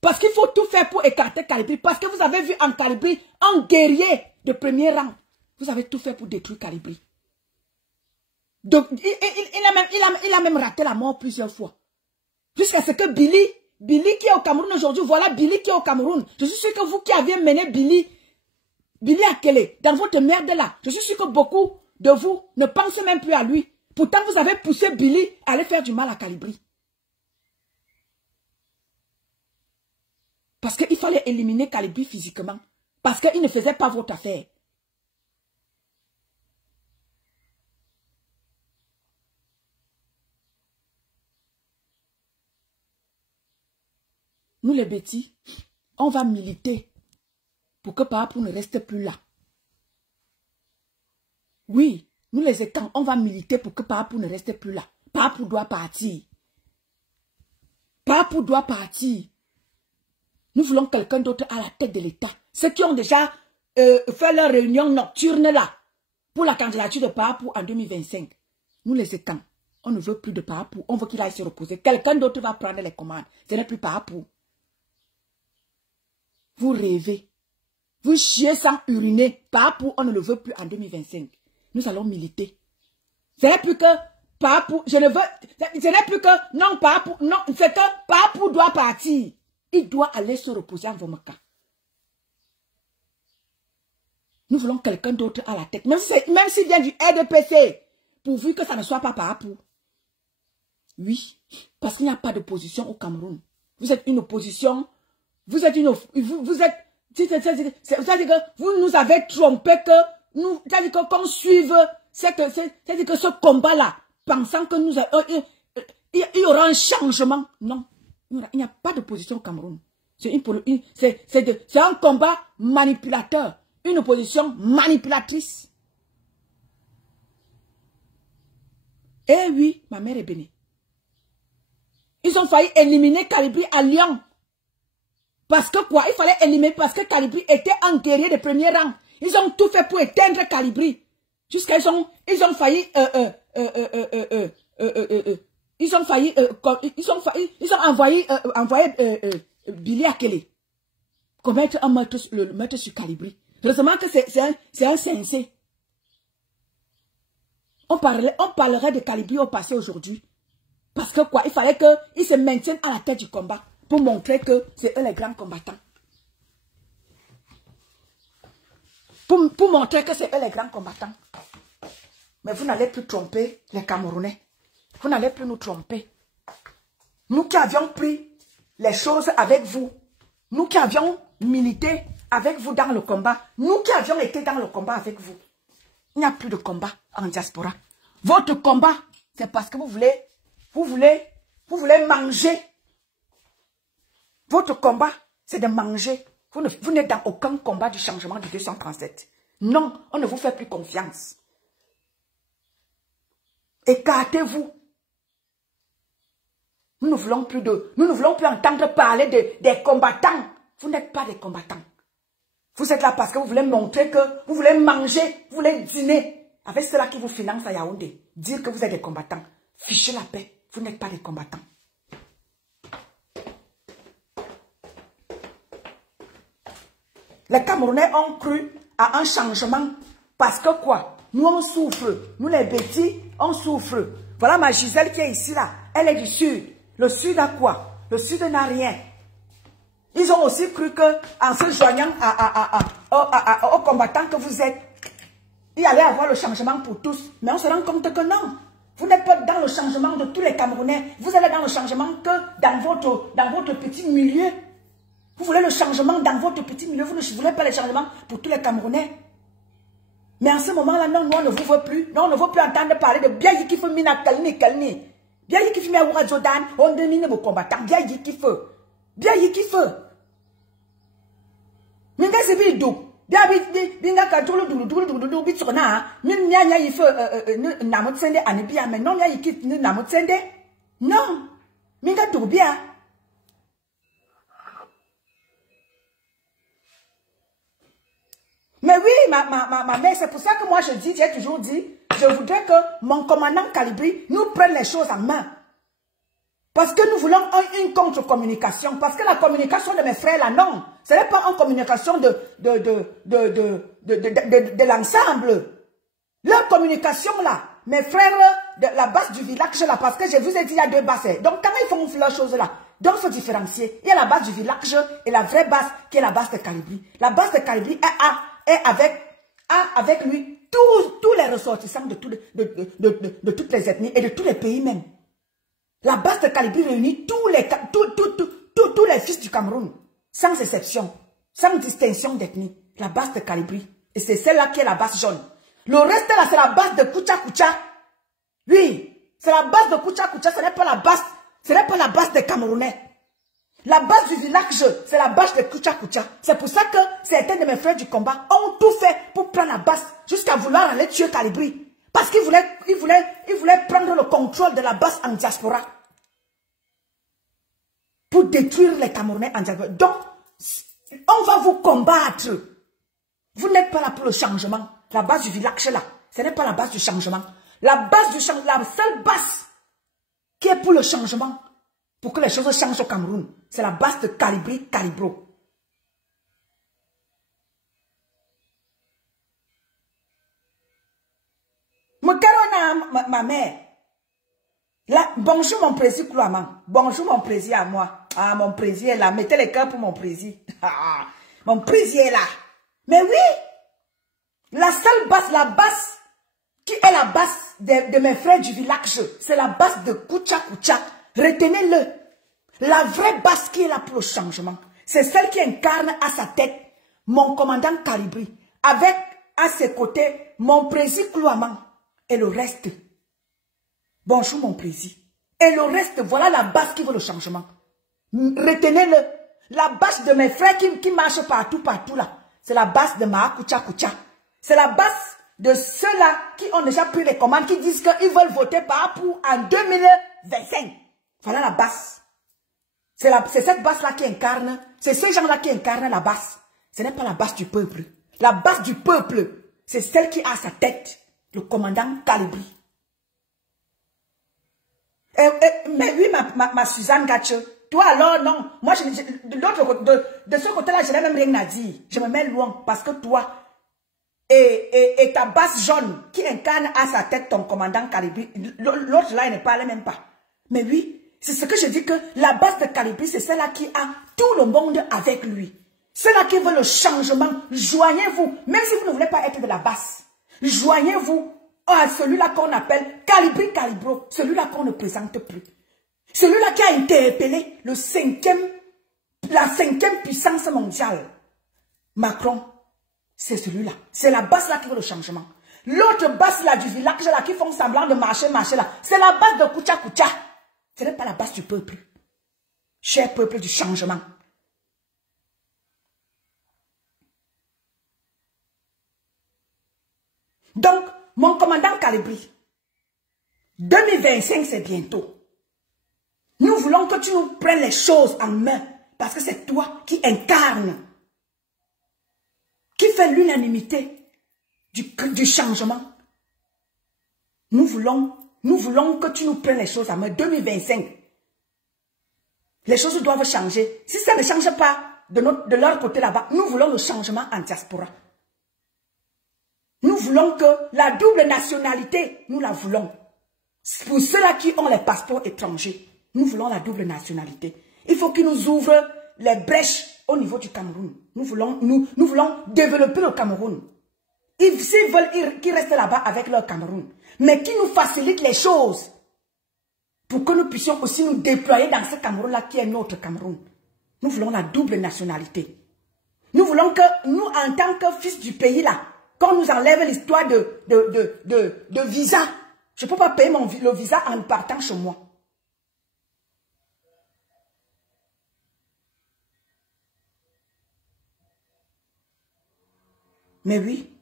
Parce qu'il faut tout faire pour écarter Calibri. Parce que vous avez vu en Calibri un guerrier de premier rang. Vous avez tout fait pour détruire Calibri. Donc, il a même raté la mort plusieurs fois. Jusqu'à ce que Billy qui est au Cameroun aujourd'hui, voilà Billy qui est au Cameroun. Je suis sûr que vous qui aviez mené Billy Akele dans votre merde là, je suis sûr que beaucoup de vous ne pensez même plus à lui. Pourtant, vous avez poussé Billy à aller faire du mal à Calibri. Parce qu'il fallait éliminer Calibri physiquement. Parce qu'il ne faisait pas votre affaire. Nous les bêtis, on va militer pour que Papou ne reste plus là. Oui, nous les étangs, on va militer pour que Papou ne reste plus là. Papou doit partir. Papou doit partir. Nous voulons quelqu'un d'autre à la tête de l'État. Ceux qui ont déjà fait leur réunion nocturne là, pour la candidature de Papou en 2025. Nous les étangs, on ne veut plus de Papou, on veut qu'il aille se reposer. Quelqu'un d'autre va prendre les commandes. Ce n'est plus Papou. Vous rêvez. Vous chiez sans uriner. Papou, on ne le veut plus en 2025. Nous allons militer. Ce n'est plus que Papou, ce n'est plus que non Papou, non, c'est que Papou doit partir. Il doit aller se reposer en Vomaka. Nous voulons quelqu'un d'autre à la tête. Même s'il vient du RDPC, pourvu que ça ne soit pas Papou. Oui, parce qu'il n'y a pas d'opposition au Cameroun. Vous êtes une opposition. Vous êtes c'est-à-dire que vous nous avez trompé que nous, c'est-à-dire qu'on suive, c'est-à-dire que ce combat-là, pensant que il y aura un changement. Non, il n'y a pas d'opposition au Cameroun. C'est un combat manipulateur, une opposition manipulatrice. Eh oui, ma mère est bénie. Ils ont failli éliminer Calibri à Lyon. Parce que quoi? Il fallait éliminer parce que Calibri était un guerrier de premier rang. Ils ont tout fait pour éteindre Calibri. Jusqu'à ils ont failli ils ont envoyé Billy Akele commettre le meurtre sur Calibri. Heureusement que c'est un sensei. On parlerait de Calibri au passé aujourd'hui. Parce que quoi? Il fallait qu'ils se maintiennent à la tête du combat. Pour montrer que c'est eux les grands combattants. Pour montrer que c'est eux les grands combattants. Mais vous n'allez plus tromper les Camerounais. Vous n'allez plus nous tromper. Nous qui avions pris les choses avec vous. Nous qui avions milité avec vous dans le combat. Nous qui avions été dans le combat avec vous. Il n'y a plus de combat en diaspora. Votre combat, c'est parce que vous voulez manger. Votre combat, c'est de manger. Vous n'êtes dans aucun combat du changement du 237. Non, on ne vous fait plus confiance. Écartez-vous. Nous ne voulons plus entendre parler des combattants. Vous n'êtes pas des combattants. Vous êtes là parce que vous voulez montrer que vous voulez manger, vous voulez dîner. avec ceux-là qui vous financent à Yaoundé, dire que vous êtes des combattants. Fichez la paix, vous n'êtes pas des combattants. Les Camerounais ont cru à un changement parce que quoi? Nous on souffre, nous les petits, on souffre. Voilà ma Gisèle qui est ici là, elle est du sud. Le sud a quoi? Le sud n'a rien. Ils ont aussi cru que en se joignant aux combattants que vous êtes, il allait avoir le changement pour tous. Mais on se rend compte que non. Vous n'êtes pas dans le changement de tous les Camerounais. Vous allez dans le changement que dans votre petit milieu. Vous voulez le changement dans votre petit milieu. Vous ne voulez pas le changement pour tous les Camerounais. Mais en ce moment-là, non, nous, on ne vous veut plus. Non, on ne veut plus entendre parler de bien qui fait mina kalni kalni. Bien qui fait mina Jordan. On domine vos combattants. Bien qui fait. Bien qui fait. Minga c'est bidou. Bien binga katolo doulou bitsona. Min nya il faut namotsende anebia mais non nya yiki namotsende. Non. Minga dou bien. Mais oui, ma mère, c'est pour ça que moi je dis, j'ai toujours dit, je voudrais que mon commandant Kalibri nous prenne les choses en main. Parce que nous voulons une contre-communication. Parce que la communication de mes frères là, non. Ce n'est pas une communication de l'ensemble. Leur communication là, mes frères de la base du village là, parce que je vous ai dit, il y a deux bases. Donc quand ils font leurs choses là, donc il faut différencier. Il y a la base du village et la vraie base qui est la base de Kalibri. La base de Kalibri est avec lui tous les ressortissants de toutes les ethnies et de tous les pays même. La base de Kalibri réunit tous les fils du Cameroun, sans exception, sans distinction d'ethnie. La base de Kalibri. Et c'est celle-là qui est la base jaune. Le reste là, c'est la base de Koucha Koucha. Oui, c'est la base de Koucha Koucha, ce n'est pas la base des Camerounais. La base du village, c'est la base de Koucha Koucha. C'est pour ça que certains de mes frères du combat ont tout fait pour prendre la base, jusqu'à vouloir aller tuer Kalibri. Parce qu'ils voulaient prendre le contrôle de la base en diaspora. Pour détruire les Camerounais en diaspora. Donc, on va vous combattre. Vous n'êtes pas là pour le changement. La base du village là, ce n'est pas la base du changement. La seule base qui est pour le changement, pour que les choses changent au Cameroun, c'est la base de Kalibri Kalibro. Ma mère. Là, bonjour mon président Kouaman. Bonjour mon président à moi. Ah, mon président est là. Mettez les cœurs pour mon président. Mon président est là. Mais oui, la seule base, la base qui est la base de mes frères du village, c'est la base de Koucha Koucha. Retenez-le. La vraie base qui est là pour le changement, c'est celle qui incarne à sa tête mon commandant Kalibri, avec à ses côtés mon président Kouaman et le reste. Bonjour mon président. Et le reste, voilà la base qui veut le changement. Retenez-le. La base de mes frères qui marchent partout là. C'est la base de Maa Koucha Koucha. C'est la base de ceux-là qui ont déjà pris les commandes, qui disent qu'ils veulent voter par pour en 2025. Voilà la base. C'est cette base-là qui incarne, c'est ces gens-là qui incarnent la base. Ce n'est pas la base du peuple. La base du peuple, c'est celle qui a à sa tête le commandant Kalibri. Mais oui, ma Suzanne Gatche, toi alors non, moi de ce côté-là, je n'ai même rien à dire. Je me mets loin parce que toi et ta base jaune qui incarne à sa tête ton commandant Kalibri, l'autre là, il ne parle même pas. Mais oui, c'est ce que je dis que la base de Kalibri, c'est celle-là qui a tout le monde avec lui. Celle-là qui veut le changement. Joignez-vous, même si vous ne voulez pas être de la base. Joignez-vous à celui-là qu'on appelle Kalibri Kalibro, celui-là qu'on ne présente plus. Celui-là qui a interpellé la cinquième puissance mondiale. Macron, c'est celui-là. C'est la base là qui veut le changement. L'autre base là du village là qui font semblant de marcher là, c'est la base de Koucha Koucha. Ce n'est pas la base du peuple. Cher peuple du changement. Donc, mon commandant Kalibri, 2025 c'est bientôt. Nous voulons que tu nous prennes les choses en main. Parce que c'est toi qui incarne, qui fait l'unanimité du changement. Nous voulons que tu nous prennes les choses à main. 2025. Les choses doivent changer. Si ça ne change pas de leur côté là-bas, nous voulons le changement en diaspora. Nous voulons que la double nationalité, nous la voulons. Pour ceux-là qui ont les passeports étrangers, nous voulons la double nationalité. Il faut qu'ils nous ouvrent les brèches au niveau du Cameroun. Nous voulons développer le Cameroun. S'ils veulent qu'ils restent là-bas avec leur Cameroun, mais qu'ils nous facilitent les choses pour que nous puissions aussi nous déployer dans ce Cameroun-là qui est notre Cameroun. Nous voulons la double nationalité. Nous voulons que nous, en tant que fils du pays-là, quand on nous enlève l'histoire de visa, je ne peux pas payer le visa en partant chez moi. Mais oui.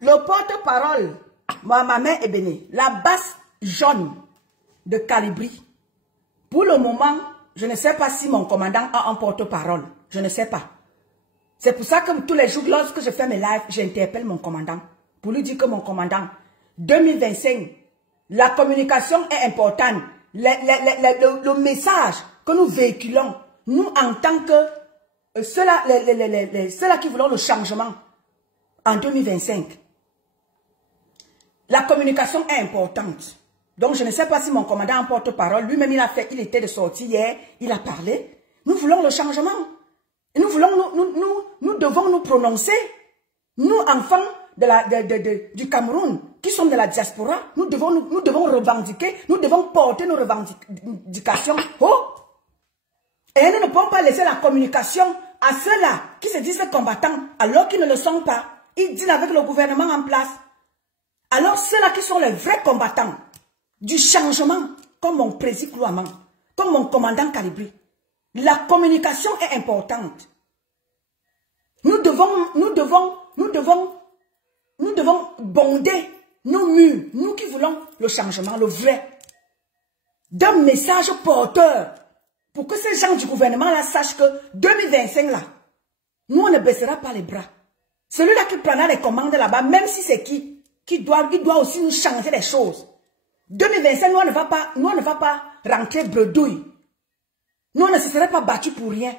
Le porte-parole, ma main est bénie, la basse jaune de Calibri. Pour le moment, je ne sais pas si mon commandant a un porte-parole. Je ne sais pas. C'est pour ça que tous les jours, lorsque je fais mes lives, j'interpelle mon commandant. Pour lui dire que mon commandant, 2025, la communication est importante. Le message que nous véhiculons, nous en tant que ceux-là qui voulons le changement en 2025, la communication est importante. Donc, je ne sais pas si mon commandant en porte-parole, lui-même, il était de sortie hier, il a parlé. Nous voulons le changement. Et nous devons nous prononcer. Nous, enfants du Cameroun, qui sommes de la diaspora, nous devons revendiquer, nous devons porter nos revendications. Oh! Et nous ne pouvons pas laisser la communication à ceux-là qui se disent combattants, alors qu'ils ne le sont pas. Ils dealent avec le gouvernement en place. Alors ceux-là qui sont les vrais combattants du changement, comme mon président Klouaman, comme mon commandant Calibri, la communication est importante. Nous devons bonder nos murs, nous qui voulons le changement, le vrai, d'un message porteur, pour que ces gens du gouvernement là sachent que 2025 là, nous on ne baissera pas les bras. Celui-là qui prendra les commandes là-bas, même si c'est il doit aussi nous changer les choses. 2025, nous on ne va pas rentrer bredouille. Nous on ne se serait pas battus pour rien.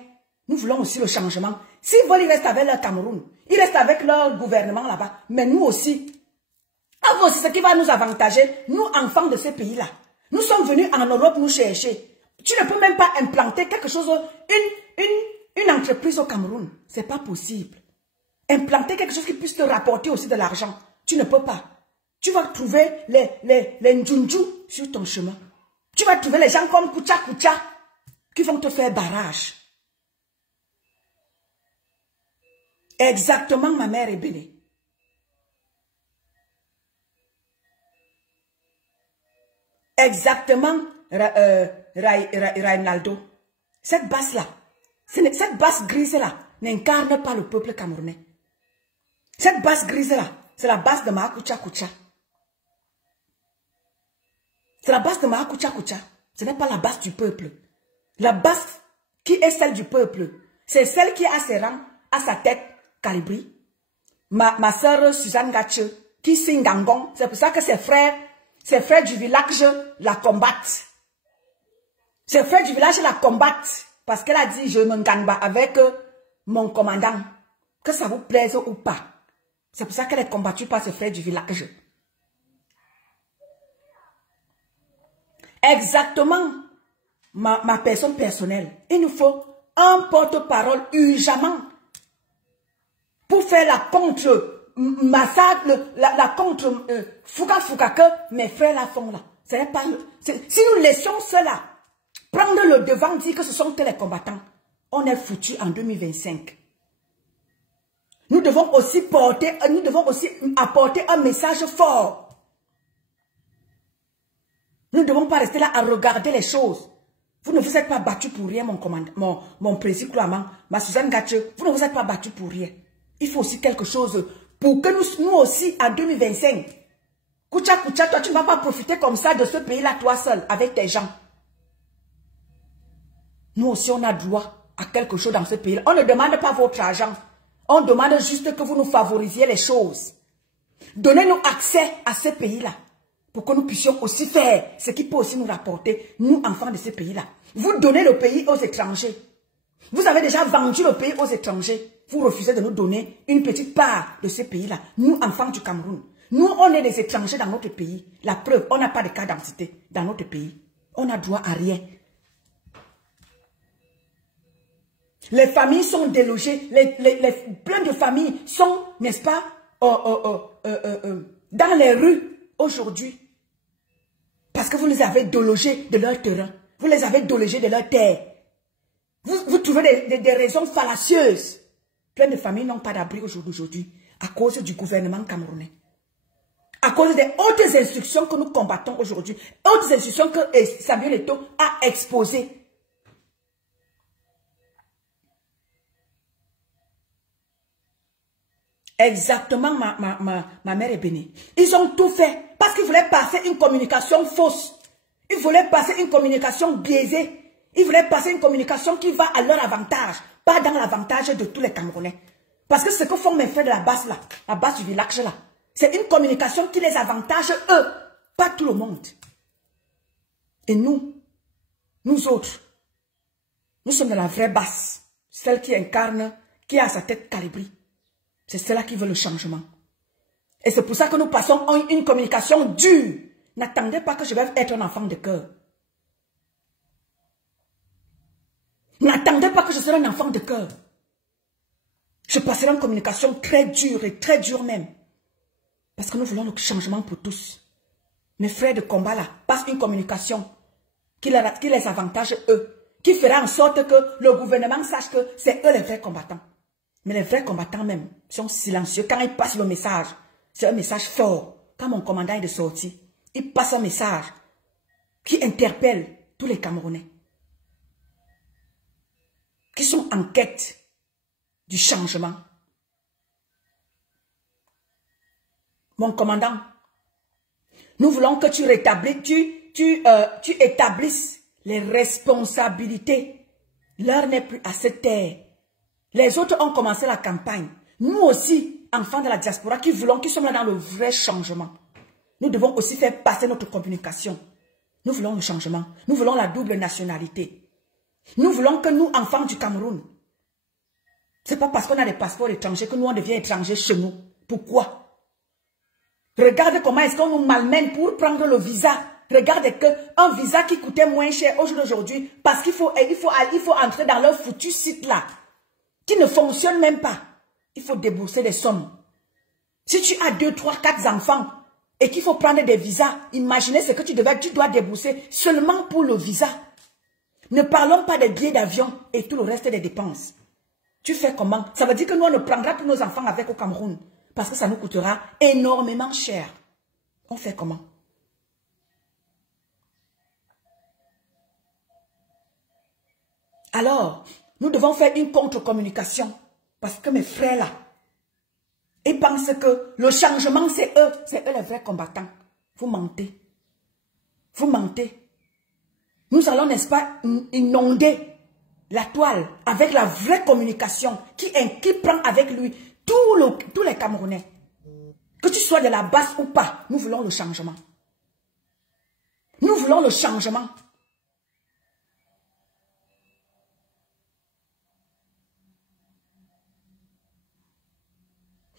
Nous voulons aussi le changement. S'ils veulent, ils restent avec leur Cameroun. Ils restent avec leur gouvernement là-bas. Mais nous aussi. Avant aussi, ce qui va nous avantager, nous enfants de ces pays-là. Nous sommes venus en Europe nous chercher. Tu ne peux même pas implanter quelque chose, une entreprise au Cameroun. Ce n'est pas possible. Implanter quelque chose qui puisse te rapporter aussi de l'argent. Tu ne peux pas. Tu vas trouver les Ndjundju sur ton chemin. Tu vas trouver les gens comme Koucha Koucha qui vont te faire barrage. Exactement, ma mère est bénie. Exactement, Rainaldo. Cette basse-là, cette basse grise-là n'incarne pas le peuple camerounais. Cette basse grise-là, c'est la base de Mahakucha Kucha. C'est la base de Mahakucha Kucha. Ce n'est pas la base du peuple. La base qui est celle du peuple, c'est celle qui a ses rangs, à sa tête, Calibri. Ma soeur Suzanne Gatche, qui signe Gangon. C'est pour ça que ses frères du village la combattent. Ses frères du village la combattent. Parce qu'elle a dit, je me gagne avec mon commandant. Que ça vous plaise ou pas. C'est pour ça qu'elle est combattue par ses frères du village. Exactement. Ma personne personnelle. Il nous faut un porte-parole urgemment pour faire la contre-massacre, la contre Fouka que mes frères la font là. Si nous laissions cela prendre le devant, dire que ce sont que les combattants, on est foutu en 2025. Nous devons aussi apporter un message fort. Nous ne devons pas rester là à regarder les choses. Vous ne vous êtes pas battu pour rien, mon président Clamant, ma Suzanne Gatche. Vous ne vous êtes pas battu pour rien. Il faut aussi quelque chose pour que nous aussi, en 2025, Koucha, toi, tu ne vas pas profiter comme ça de ce pays-là, toi seul, avec tes gens. Nous aussi, on a droit à quelque chose dans ce pays-là. On ne demande pas votre argent. On demande juste que vous nous favorisiez les choses. Donnez-nous accès à ce pays-là pour que nous puissions aussi faire ce qui peut aussi nous rapporter, nous, enfants de ce pays-là. Vous donnez le pays aux étrangers. Vous avez déjà vendu le pays aux étrangers. Vous refusez de nous donner une petite part de ce pays-là. Nous, enfants du Cameroun. Nous, on est des étrangers dans notre pays. La preuve, on n'a pas de carte d'identité dans notre pays. On n'a droit à rien. Les familles sont délogées. Plein de familles sont, n'est-ce pas, dans les rues aujourd'hui. Parce que vous les avez délogés de leur terrain. Vous les avez délogés de leur terre. Vous trouvez des raisons fallacieuses. Plein de familles n'ont pas d'abri aujourd'hui à cause du gouvernement camerounais. À cause des hautes instructions que nous combattons aujourd'hui. Hautes instructions que Samuel Eto'o a exposées. Exactement, ma mère est bénie. Ils ont tout fait parce qu'ils voulaient passer une communication fausse. Ils voulaient passer une communication biaisée. Ils voulaient passer une communication qui va à leur avantage, pas dans l'avantage de tous les Camerounais. Parce que ce que font mes frères de la base là, la base du village là, c'est une communication qui les avantage eux, pas tout le monde. Et nous autres, nous sommes de la vraie base, celle qui incarne, qui a sa tête calibrée. C'est cela qui veut le changement. Et c'est pour ça que nous passons une communication dure. N'attendez pas que je vais être un enfant de cœur. N'attendez pas que je serai un enfant de cœur. Je passerai une communication très dure et très dure même. Parce que nous voulons le changement pour tous. Mes frères de combat là passent une communication qui les avantage eux. Qui fera en sorte que le gouvernement sache que c'est eux les vrais combattants. Mais les vrais combattants même sont silencieux. Quand ils passent le message, c'est un message fort. Quand mon commandant est de sortie, il passe un message qui interpelle tous les Camerounais. Qui sont en quête du changement. Mon commandant, nous voulons que tu rétablisses, tu établisses les responsabilités. L'heure n'est plus à cette terre. Les autres ont commencé la campagne. Nous aussi, enfants de la diaspora, qui sommes là dans le vrai changement. Nous devons aussi faire passer notre communication. Nous voulons le changement. Nous voulons la double nationalité. Nous voulons que nous, enfants du Cameroun, c'est pas parce qu'on a des passeports étrangers que nous, on devient étrangers chez nous. Pourquoi? Regarde comment est-ce qu'on nous malmène pour prendre le visa. Regardez qu'un visa qui coûtait moins cher aujourd'hui, parce qu'il faut entrer dans leur foutu site là, qui ne fonctionne même pas. Il faut débourser des sommes. Si tu as 2, 3, 4 enfants et qu'il faut prendre des visas, imaginez ce que tu dois débourser seulement pour le visa. Ne parlons pas des billets d'avion et tout le reste des dépenses. Tu fais comment? Ça veut dire que nous, on ne prendra plus nos enfants avec au Cameroun. Parce que ça nous coûtera énormément cher. On fait comment? Alors, nous devons faire une contre-communication. Parce que mes frères là, ils pensent que le changement c'est eux les vrais combattants. Vous mentez. Vous mentez. Nous allons, n'est-ce pas, inonder la toile avec la vraie communication qui prend avec lui tous les Camerounais. Que tu sois de la base ou pas, nous voulons le changement. Nous voulons le changement.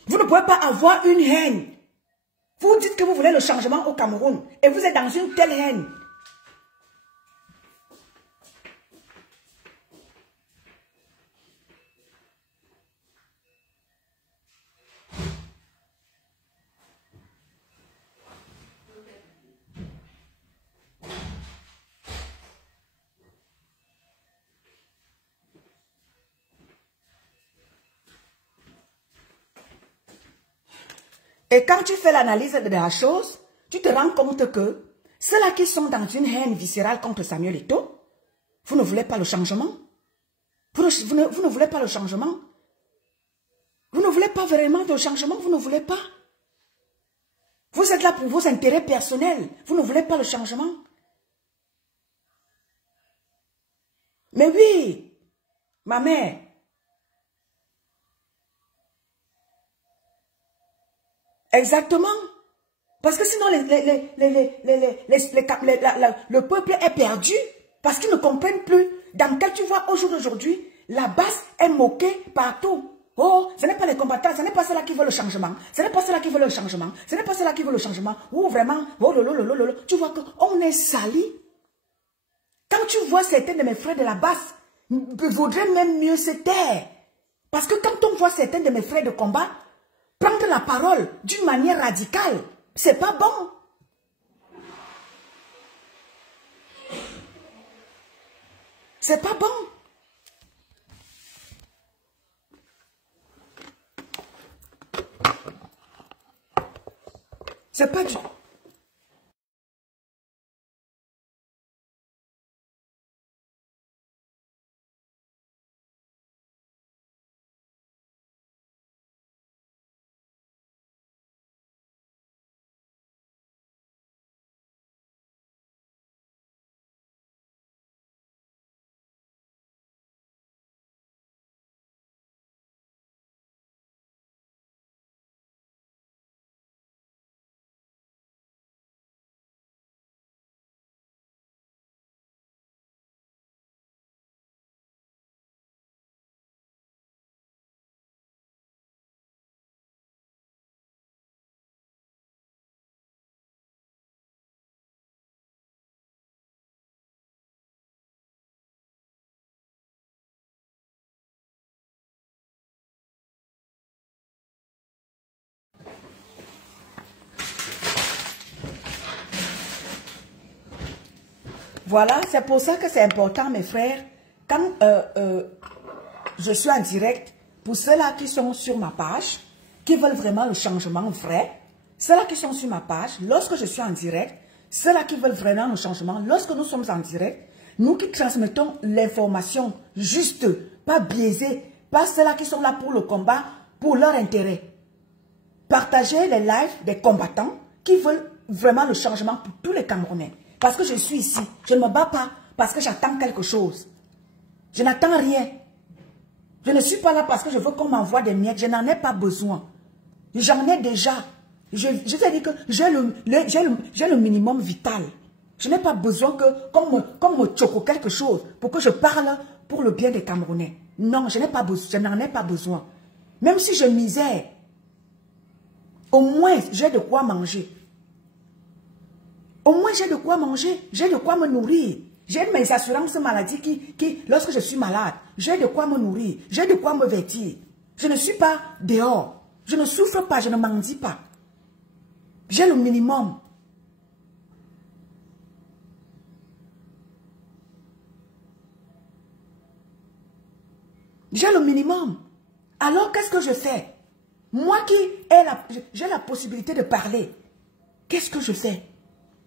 Vous ne pouvez pas avoir une haine. Vous dites que vous voulez le changement au Cameroun et vous êtes dans une telle haine. Et quand tu fais l'analyse de la chose, tu te rends compte que ceux-là qui sont dans une haine viscérale contre Samuel Eto'o, vous ne voulez pas le changement. Vous ne voulez pas le changement. Vous ne voulez pas vraiment le changement, vous ne voulez pas. Vous êtes là pour vos intérêts personnels. Vous ne voulez pas le changement. Mais oui, ma mère. Exactement. Parce que sinon, le peuple est perdu. Parce qu'ils ne comprennent plus. Dans quel tu vois au jour d'aujourd'hui, la base est moquée partout. Oh, ce n'est pas les combattants, ce n'est pas ceux-là qui veulent le changement. Ce n'est pas ceux-là qui veulent le changement. Ce n'est pas ceux-là qui veulent le changement. Ou vraiment, oh, lolo. Tu vois qu'on est sali. Quand tu vois certains de mes frères de la base, vaudrait même mieux se taire. Parce que quand on voit certains de mes frères de combat prendre la parole d'une manière radicale, c'est pas bon. C'est pas bon. C'est pas du... Voilà, c'est pour ça que c'est important, mes frères, quand je suis en direct, pour ceux-là qui sont sur ma page, qui veulent vraiment le changement vrai, ceux-là qui sont sur ma page, lorsque je suis en direct, ceux-là qui veulent vraiment le changement, lorsque nous sommes en direct, nous qui transmettons l'information juste, pas biaisée, pas ceux-là qui sont là pour le combat, pour leur intérêt. Partagez les lives des combattants qui veulent vraiment le changement pour tous les Camerounais. Parce que je suis ici, je ne me bats pas parce que j'attends quelque chose. Je n'attends rien. Je ne suis pas là parce que je veux qu'on m'envoie des miettes. Je n'en ai pas besoin. J'en ai déjà. Je t'ai dit que j'ai le minimum vital. Je n'ai pas besoin qu'on me choque quelque chose pour que je parle pour le bien des Camerounais. Non, je n'en ai pas besoin. Même si je misère, au moins j'ai de quoi manger. Au moins, j'ai de quoi manger, j'ai de quoi me nourrir. J'ai mes assurances maladie qui, lorsque je suis malade, j'ai de quoi me nourrir, j'ai de quoi me vêtir. Je ne suis pas dehors, je ne souffre pas, je ne mendie pas. J'ai le minimum. J'ai le minimum. Alors, qu'est-ce que je fais? Moi qui j'ai la possibilité de parler, qu'est-ce que je fais?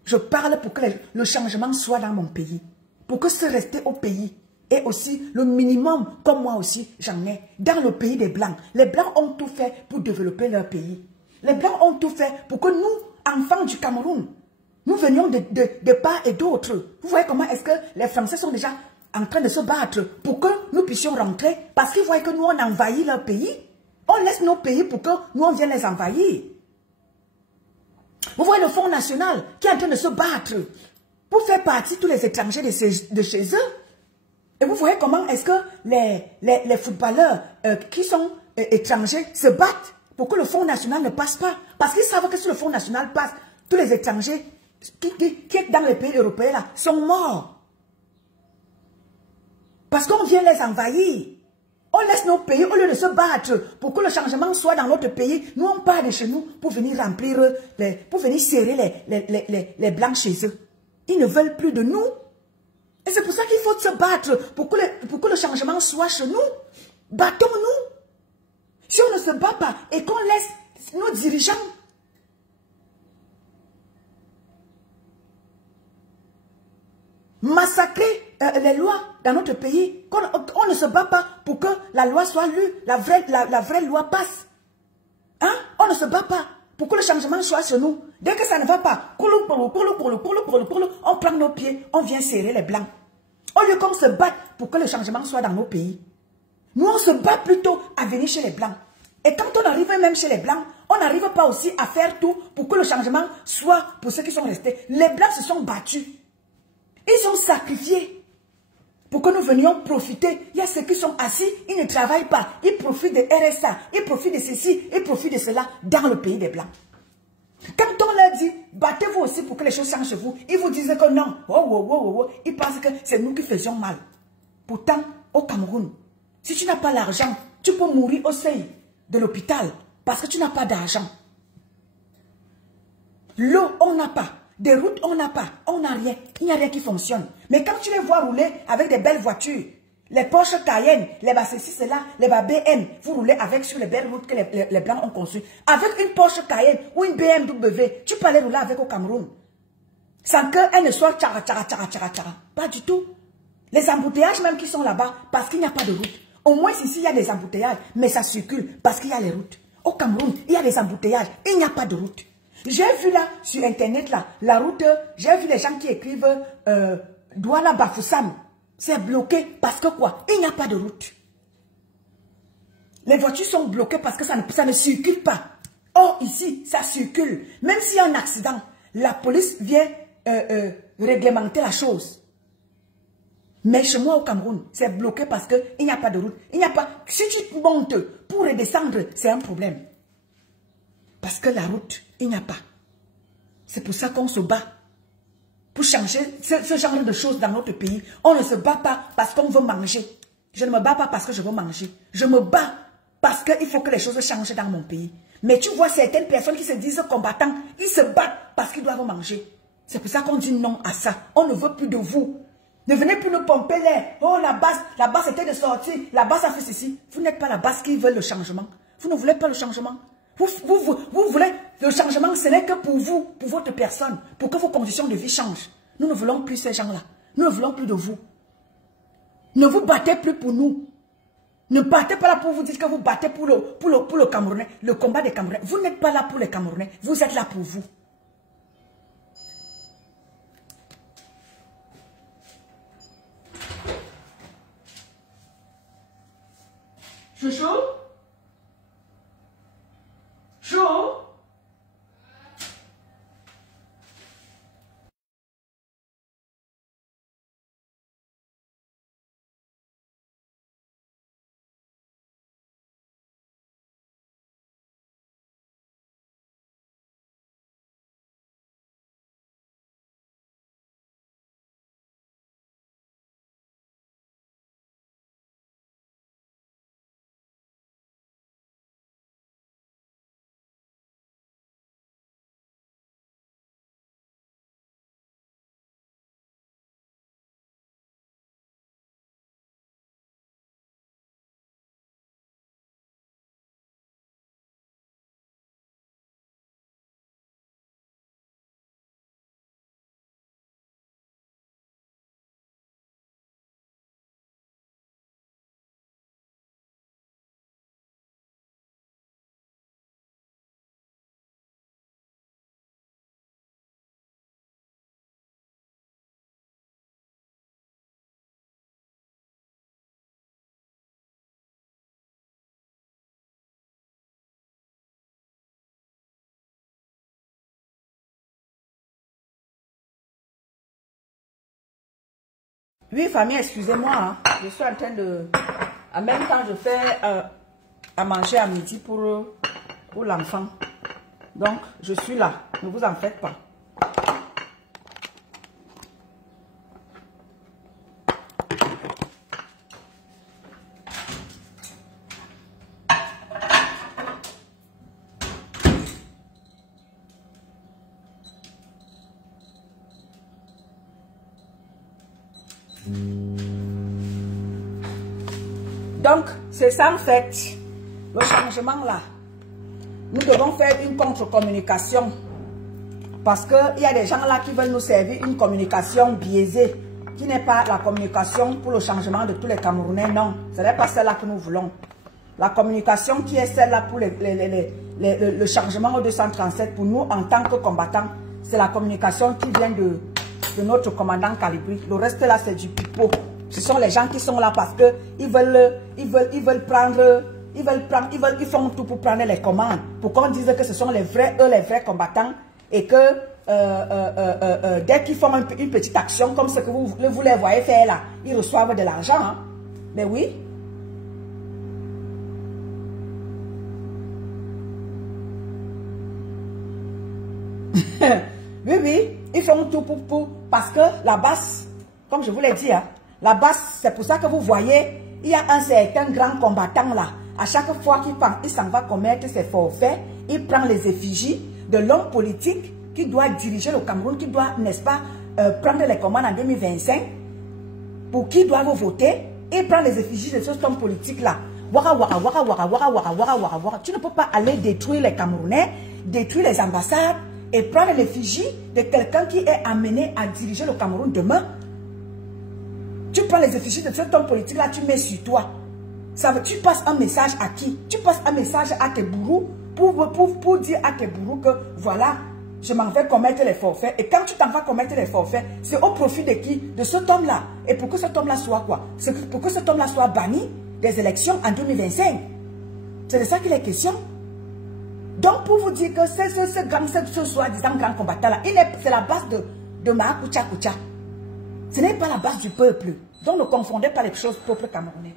Je parle pour que le changement soit dans mon pays. Pour que ce rester au pays ait aussi le minimum, comme moi aussi, j'en ai, dans le pays des Blancs. Les Blancs ont tout fait pour développer leur pays. Les Blancs ont tout fait pour que nous, enfants du Cameroun, nous venions de part et d'autre. Vous voyez comment est-ce que les Français sont déjà en train de se battre pour que nous puissions rentrer. Parce qu'ils voient que nous, on envahit leur pays. On laisse nos pays pour que nous, on vienne les envahir. Vous voyez le Fonds national qui est en train de se battre pour faire partie tous les étrangers de chez eux. Et vous voyez comment est-ce que les footballeurs qui sont étrangers se battent pour que le Fonds national ne passe pas. Parce qu'ils savent que si le Fonds national passe, tous les étrangers qui sont dans les pays européens là, sont morts. Parce qu'on vient les envahir. On laisse nos pays, au lieu de se battre pour que le changement soit dans notre pays, nous on part de chez nous pour venir remplir, pour venir serrer les Blancs chez eux. Ils ne veulent plus de nous. Et c'est pour ça qu'il faut se battre pour que le changement soit chez nous. Battons-nous. Si on ne se bat pas et qu'on laisse nos dirigeants massacrer les lois dans notre pays. On ne se bat pas pour que la loi soit lue, la vraie loi passe. Hein? On ne se bat pas pour que le changement soit sur nous. Dès que ça ne va pas, on prend nos pieds, on vient serrer les blancs. Au lieu qu'on se batte pour que le changement soit dans nos pays. Nous, on se bat plutôt à venir chez les blancs. Et quand on arrive même chez les blancs, on n'arrive pas aussi à faire tout pour que le changement soit pour ceux qui sont restés. Les blancs se sont battus. Ils ont sacrifié pour que nous venions profiter. Il y a ceux qui sont assis, ils ne travaillent pas. Ils profitent de RSA, ils profitent de ceci, ils profitent de cela dans le pays des blancs. Quand on leur dit, battez-vous aussi pour que les choses changent chez vous, ils vous disent que non. Ils pensent que c'est nous qui faisions mal. Pourtant, au Cameroun, si tu n'as pas l'argent, tu peux mourir au seuil de l'hôpital parce que tu n'as pas d'argent. L'eau, on n'a pas. Des routes, on n'a pas. On n'a rien. Il n'y a rien qui fonctionne. Mais quand tu les vois rouler avec des belles voitures, les Porsche Cayenne, les ceci, cela, les BM, vous roulez avec sur les belles routes que les Blancs ont conçues. Avec une Porsche Cayenne ou une BMW, tu peux aller rouler avec au Cameroun. Sans qu'elle ne soit tchara. Pas du tout. Les embouteillages même qui sont là-bas, parce qu'il n'y a pas de route. Au moins ici, il y a des embouteillages, mais ça circule parce qu'il y a les routes. Au Cameroun, il y a des embouteillages, il n'y a pas de route. J'ai vu là, sur Internet, là, la route, j'ai vu les gens qui écrivent Douala Bafoussam. C'est bloqué parce que quoi? Il n'y a pas de route. Les voitures sont bloquées parce que ça ne circule pas. Or, ici, ça circule. Même s'il y a un accident, la police vient réglementer la chose. Mais chez moi au Cameroun, c'est bloqué parce qu'il n'y a pas de route. Il n'y a pas. Si tu montes pour redescendre, c'est un problème. Parce que la route, il n'y a pas. C'est pour ça qu'on se bat. Pour changer ce genre de choses dans notre pays. On ne se bat pas parce qu'on veut manger. Je ne me bats pas parce que je veux manger. Je me bats parce qu'il faut que les choses changent dans mon pays. Mais tu vois certaines personnes qui se disent combattants, ils se battent parce qu'ils doivent manger. C'est pour ça qu'on dit non à ça. On ne veut plus de vous. Ne venez plus nous pomper l'air. Oh, la base était de sortir. La base a fait ceci. Vous n'êtes pas la base qui veut le changement. Vous ne voulez pas le changement. Vous voulez le changement, ce n'est que pour vous, pour votre personne, pour que vos conditions de vie changent. Nous ne voulons plus ces gens-là. Nous ne voulons plus de vous. Ne vous battez plus pour nous. Ne battez pas là pour vous dire que vous battez pour le Camerounais, le combat des Camerounais. Vous n'êtes pas là pour les Camerounais. Vous êtes là pour vous. Chouchou? Chou? Oui, famille, excusez-moi. Hein. Je suis en train de... En même temps, je fais à manger à midi pour l'enfant. Donc, je suis là. Ne vous en faites pas. Donc, c'est ça en fait, le changement là. Nous devons faire une contre-communication. Parce qu'il y a des gens là qui veulent nous servir une communication biaisée. qui n'est pas la communication pour le changement de tous les Camerounais, non. Ce n'est pas celle-là que nous voulons. La communication qui est celle-là pour le changement au 237, pour nous en tant que combattants, c'est la communication qui vient de notre commandant Calibri. Le reste là, c'est du pipeau. Ce sont les gens qui sont là parce que ils font tout pour prendre les commandes, pour qu'on dise que ce sont les vrais combattants et que dès qu'ils font une petite action comme ce que vous les voyez faire là, ils reçoivent de l'argent. Hein. Mais oui. Oui, ils font tout parce que la base, comme je vous l'ai dit, hein, la base, c'est pour ça que vous voyez, il y a un certain grand combattant là. À chaque fois qu'il s'en va commettre ses forfaits, il prend les effigies de l'homme politique qui doit diriger le Cameroun, qui doit, n'est-ce pas, prendre les commandes en 2025, pour qui doivent voter, et prend les effigies de cet homme politique-là. Waka, waka, waka, waka, waka, waka, waka, waka, waka. Tu ne peux pas aller détruire les Camerounais, détruire les ambassades, et prendre l'effigie de quelqu'un qui est amené à diriger le Cameroun demain. Tu prends les effigies de cet homme politique-là, tu mets sur toi. Tu passes un message à qui? Tu passes un message à tes bourreaux pour dire à tes bourreaux que voilà, je m'en vais commettre les forfaits. Et quand tu t'en vas commettre les forfaits, c'est au profit de qui? De cet homme-là. Et pour que cet homme-là soit quoi? C'est pour que cet homme-là soit banni des élections en 2025. C'est de ça qu'il est question. Donc, pour vous dire que ce soi-disant grand combattant-là, c'est la base de Mahakucha Kucha. Ce n'est pas la base du peuple. Donc, ne confondez pas les choses peuple camerounais.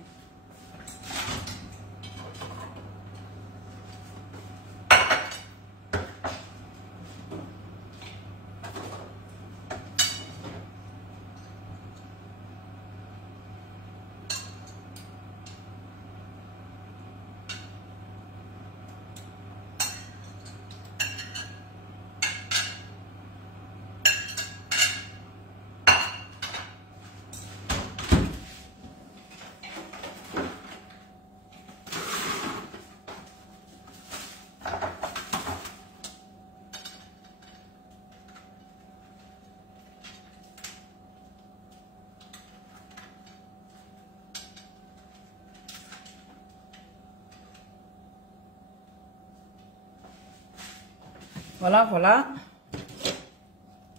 Voilà, voilà.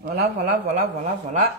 Voilà, voilà, voilà, voilà, voilà.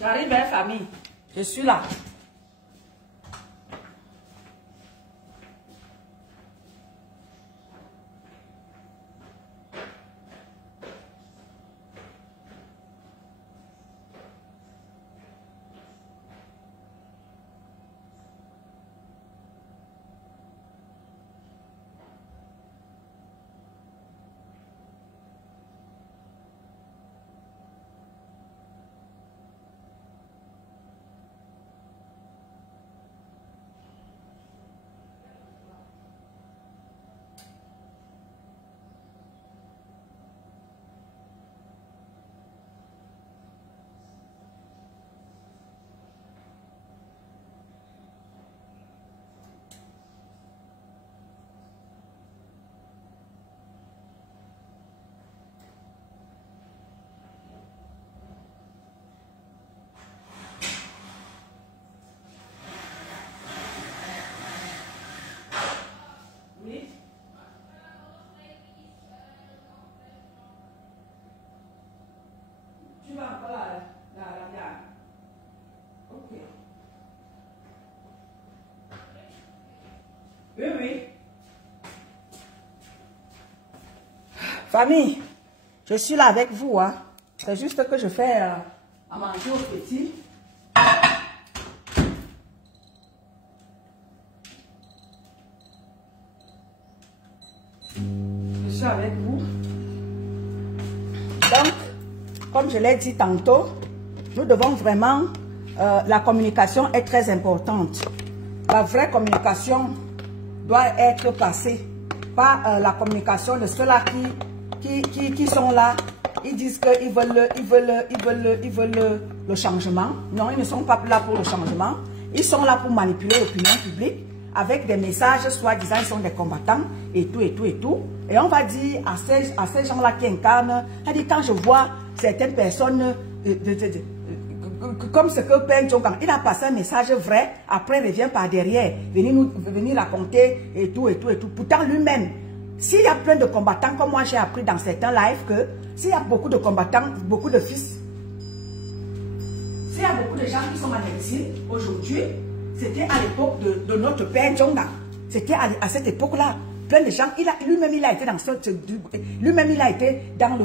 J'arrive, hein, famille. Je suis là. Ok. Oui, oui. Famille, je suis là avec vous. Hein. C'est juste que je fais à manger aux petits. Je suis avec vous. Donc, comme je l'ai dit tantôt, nous devons vraiment, la communication est très importante. La vraie communication doit être passée par la communication de ceux-là qui sont là. Ils disent qu'ils veulent le changement. Non, ils ne sont pas là pour le changement. Ils sont là pour manipuler l'opinion publique avec des messages, soi-disant, ils sont des combattants et tout, et tout, et tout. Et on va dire à ces gens-là qui incarnent, on dit, quand je vois certaines personnes, comme ce que Peng Chongang, il a passé un message vrai, après il revient par derrière, venir raconter et tout, et tout, et tout. Pourtant, lui-même, s'il y a plein de combattants, comme moi j'ai appris dans certains lives, que s'il y a beaucoup de combattants, beaucoup de fils, s'il y a beaucoup de gens qui sont en exil aujourd'hui, c'était à l'époque de notre père Djonga. C'était à cette époque-là. Plein de gens, lui-même il a été dans lui-même il a été dans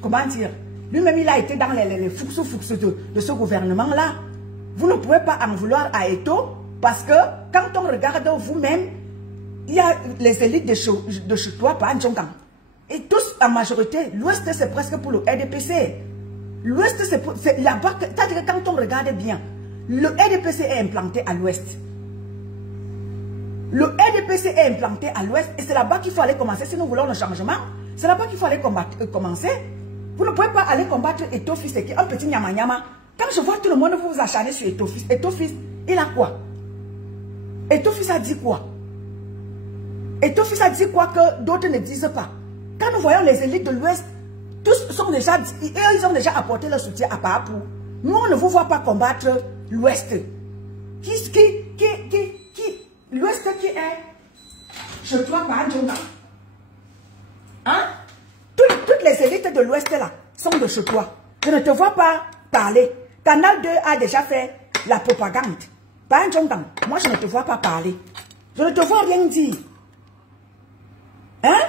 comment dire, lui-même il a été dans les fuxus de ce gouvernement-là. Vous ne pouvez pas en vouloir à Eto, parce que quand on regarde vous-même, il y a les élites de Chutois, par Djonga. Et tous, en majorité, l'Ouest, c'est presque pour le RDPC. L'Ouest, c'est là-bas, c'est-à-dire que quand on regarde bien, le RDPC est implanté à l'Ouest. Le RDPC est implanté à l'Ouest et c'est là-bas qu'il faut aller commencer. Si nous voulons le changement, c'est là-bas qu'il faut aller commencer. Vous ne pouvez pas aller combattre Eto'o-Fils, qui est un petit nyama-nyama. Quand je vois tout le monde vous acharner sur Eto'o-Fils, Eto'o-Fils, il a quoi? Eto'o-Fils a dit quoi? Eto'o-Fils a dit quoi que d'autres ne disent pas? Quand nous voyons les élites de l'Ouest, tous sont déjà, ils ont déjà apporté leur soutien à Papou. Nous, on ne vous voit pas combattre l'Ouest. L'Ouest qui est, je crois pas, hein? Toutes les élites de l'Ouest là sont de chez toi. Je ne te vois pas parler. Canal 2 a déjà fait la propagande. Moi, je ne te vois pas parler. Je ne te vois rien dire. Hein?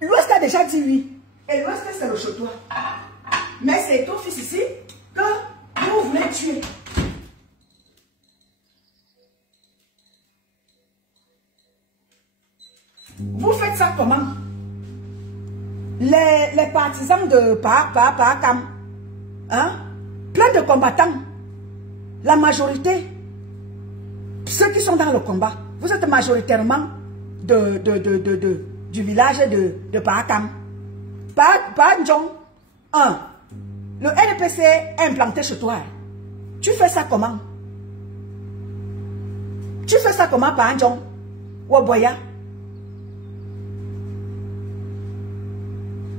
L'Ouest a déjà dit oui. Et l'Ouest, c'est le chez toi. Mais c'est ton fils ici que vous voulez tuer. Vous faites ça comment? Les partisans de Pakam, hein? Plein de combattants. La majorité, ceux qui sont dans le combat, vous êtes majoritairement du village de Pakam. Panjong, 1. Le LPC est implanté chez toi. Tu fais ça comment? Tu fais ça comment, Panjong? Waboya?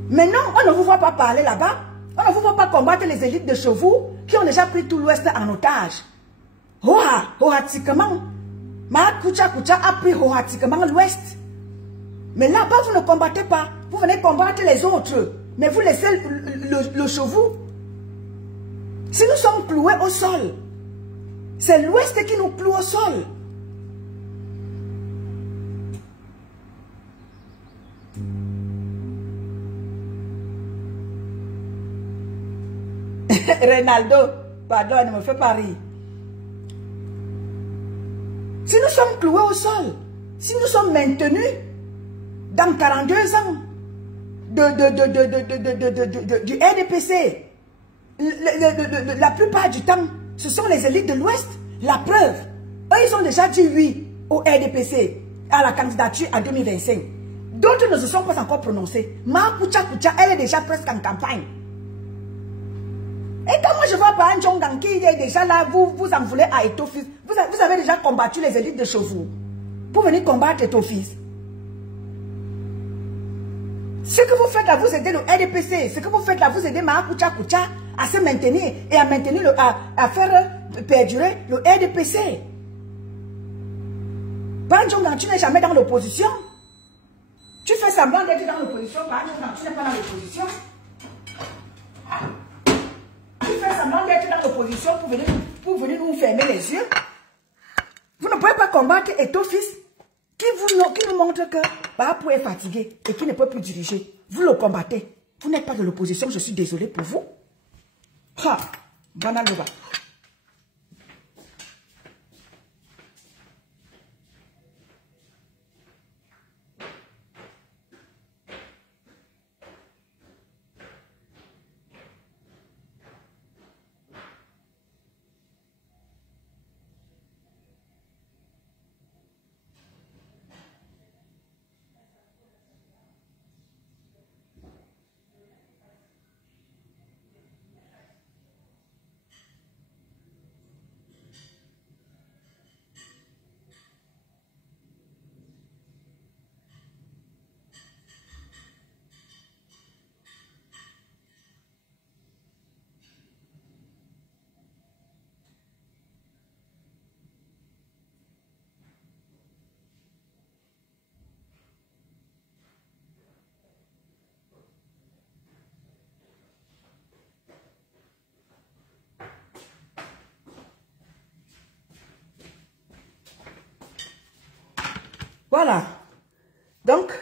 Maintenant, on ne vous voit pas parler là-bas. On ne vous voit pas combattre les élites de chez vous qui ont déjà pris tout l'Ouest en otage. Hohatiquement. Ma Kucha a pris hohatiquement l'Ouest. Mais là-bas, vous ne combattez pas. Vous venez combattre les autres. Mais vous laissez le chez vous. Si nous sommes cloués au sol, c'est l'Ouest qui nous cloue au sol. Ronaldo, pardon, ne me fais pas rire. Si nous sommes cloués au sol, si nous sommes maintenus dans 42 ans du RDPC, la plupart du temps, ce sont les élites de l'Ouest. La preuve, eux, ils ont déjà dit oui au RDPC, à la candidature en 2025. D'autres ne se sont pas encore prononcés. Ma Kucha, elle est déjà presque en campagne. Et quand moi je vois par un Djongang qui est déjà là, vous en voulez à Eto'o-Fils. Vous avez déjà combattu les élites de chez vous pour venir combattre Eto'o-Fils. Ce que vous faites là, vous aidez le RDPC. Ce que vous faites là, vous aidez Maa Kucha à se maintenir et à maintenir à faire perdurer le RDPC. Ban Djongang, tu n'es jamais dans l'opposition. Tu fais semblant d'être dans l'opposition. Ban Djongang, tu n'es pas dans l'opposition. Tu fais semblant d'être dans l'opposition pour venir nous fermer les yeux. Vous ne pouvez pas combattre Eto'o-Fils qui nous montre que Papou est fatigué et qui ne peut plus diriger. Vous le combattez. Vous n'êtes pas de l'opposition, je suis désolé pour vous. Ha! Banaloba. Voilà. Donc,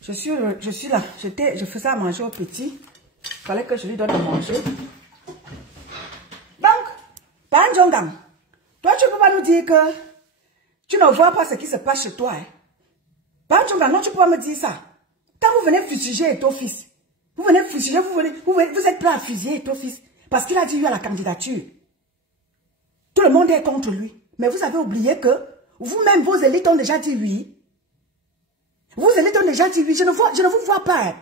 je suis là. Je faisais à manger au petit. Il fallait que je lui donne à manger. Donc, Pan Jongam, toi, tu ne peux pas nous dire que tu ne vois pas ce qui se passe chez toi. Hein? Pan Jongam, non, tu peux pas me dire ça. Quand vous venez fustiger Eto'o fils, vous venez fustiger, vous êtes prêt à fusiller Eto'o fils parce qu'il a dit oui à la candidature. Tout le monde est contre lui. Mais vous avez oublié que vous-même, vos élites ont déjà dit oui. Vos élites ont déjà dit oui. Je ne vous vois pas. Hein.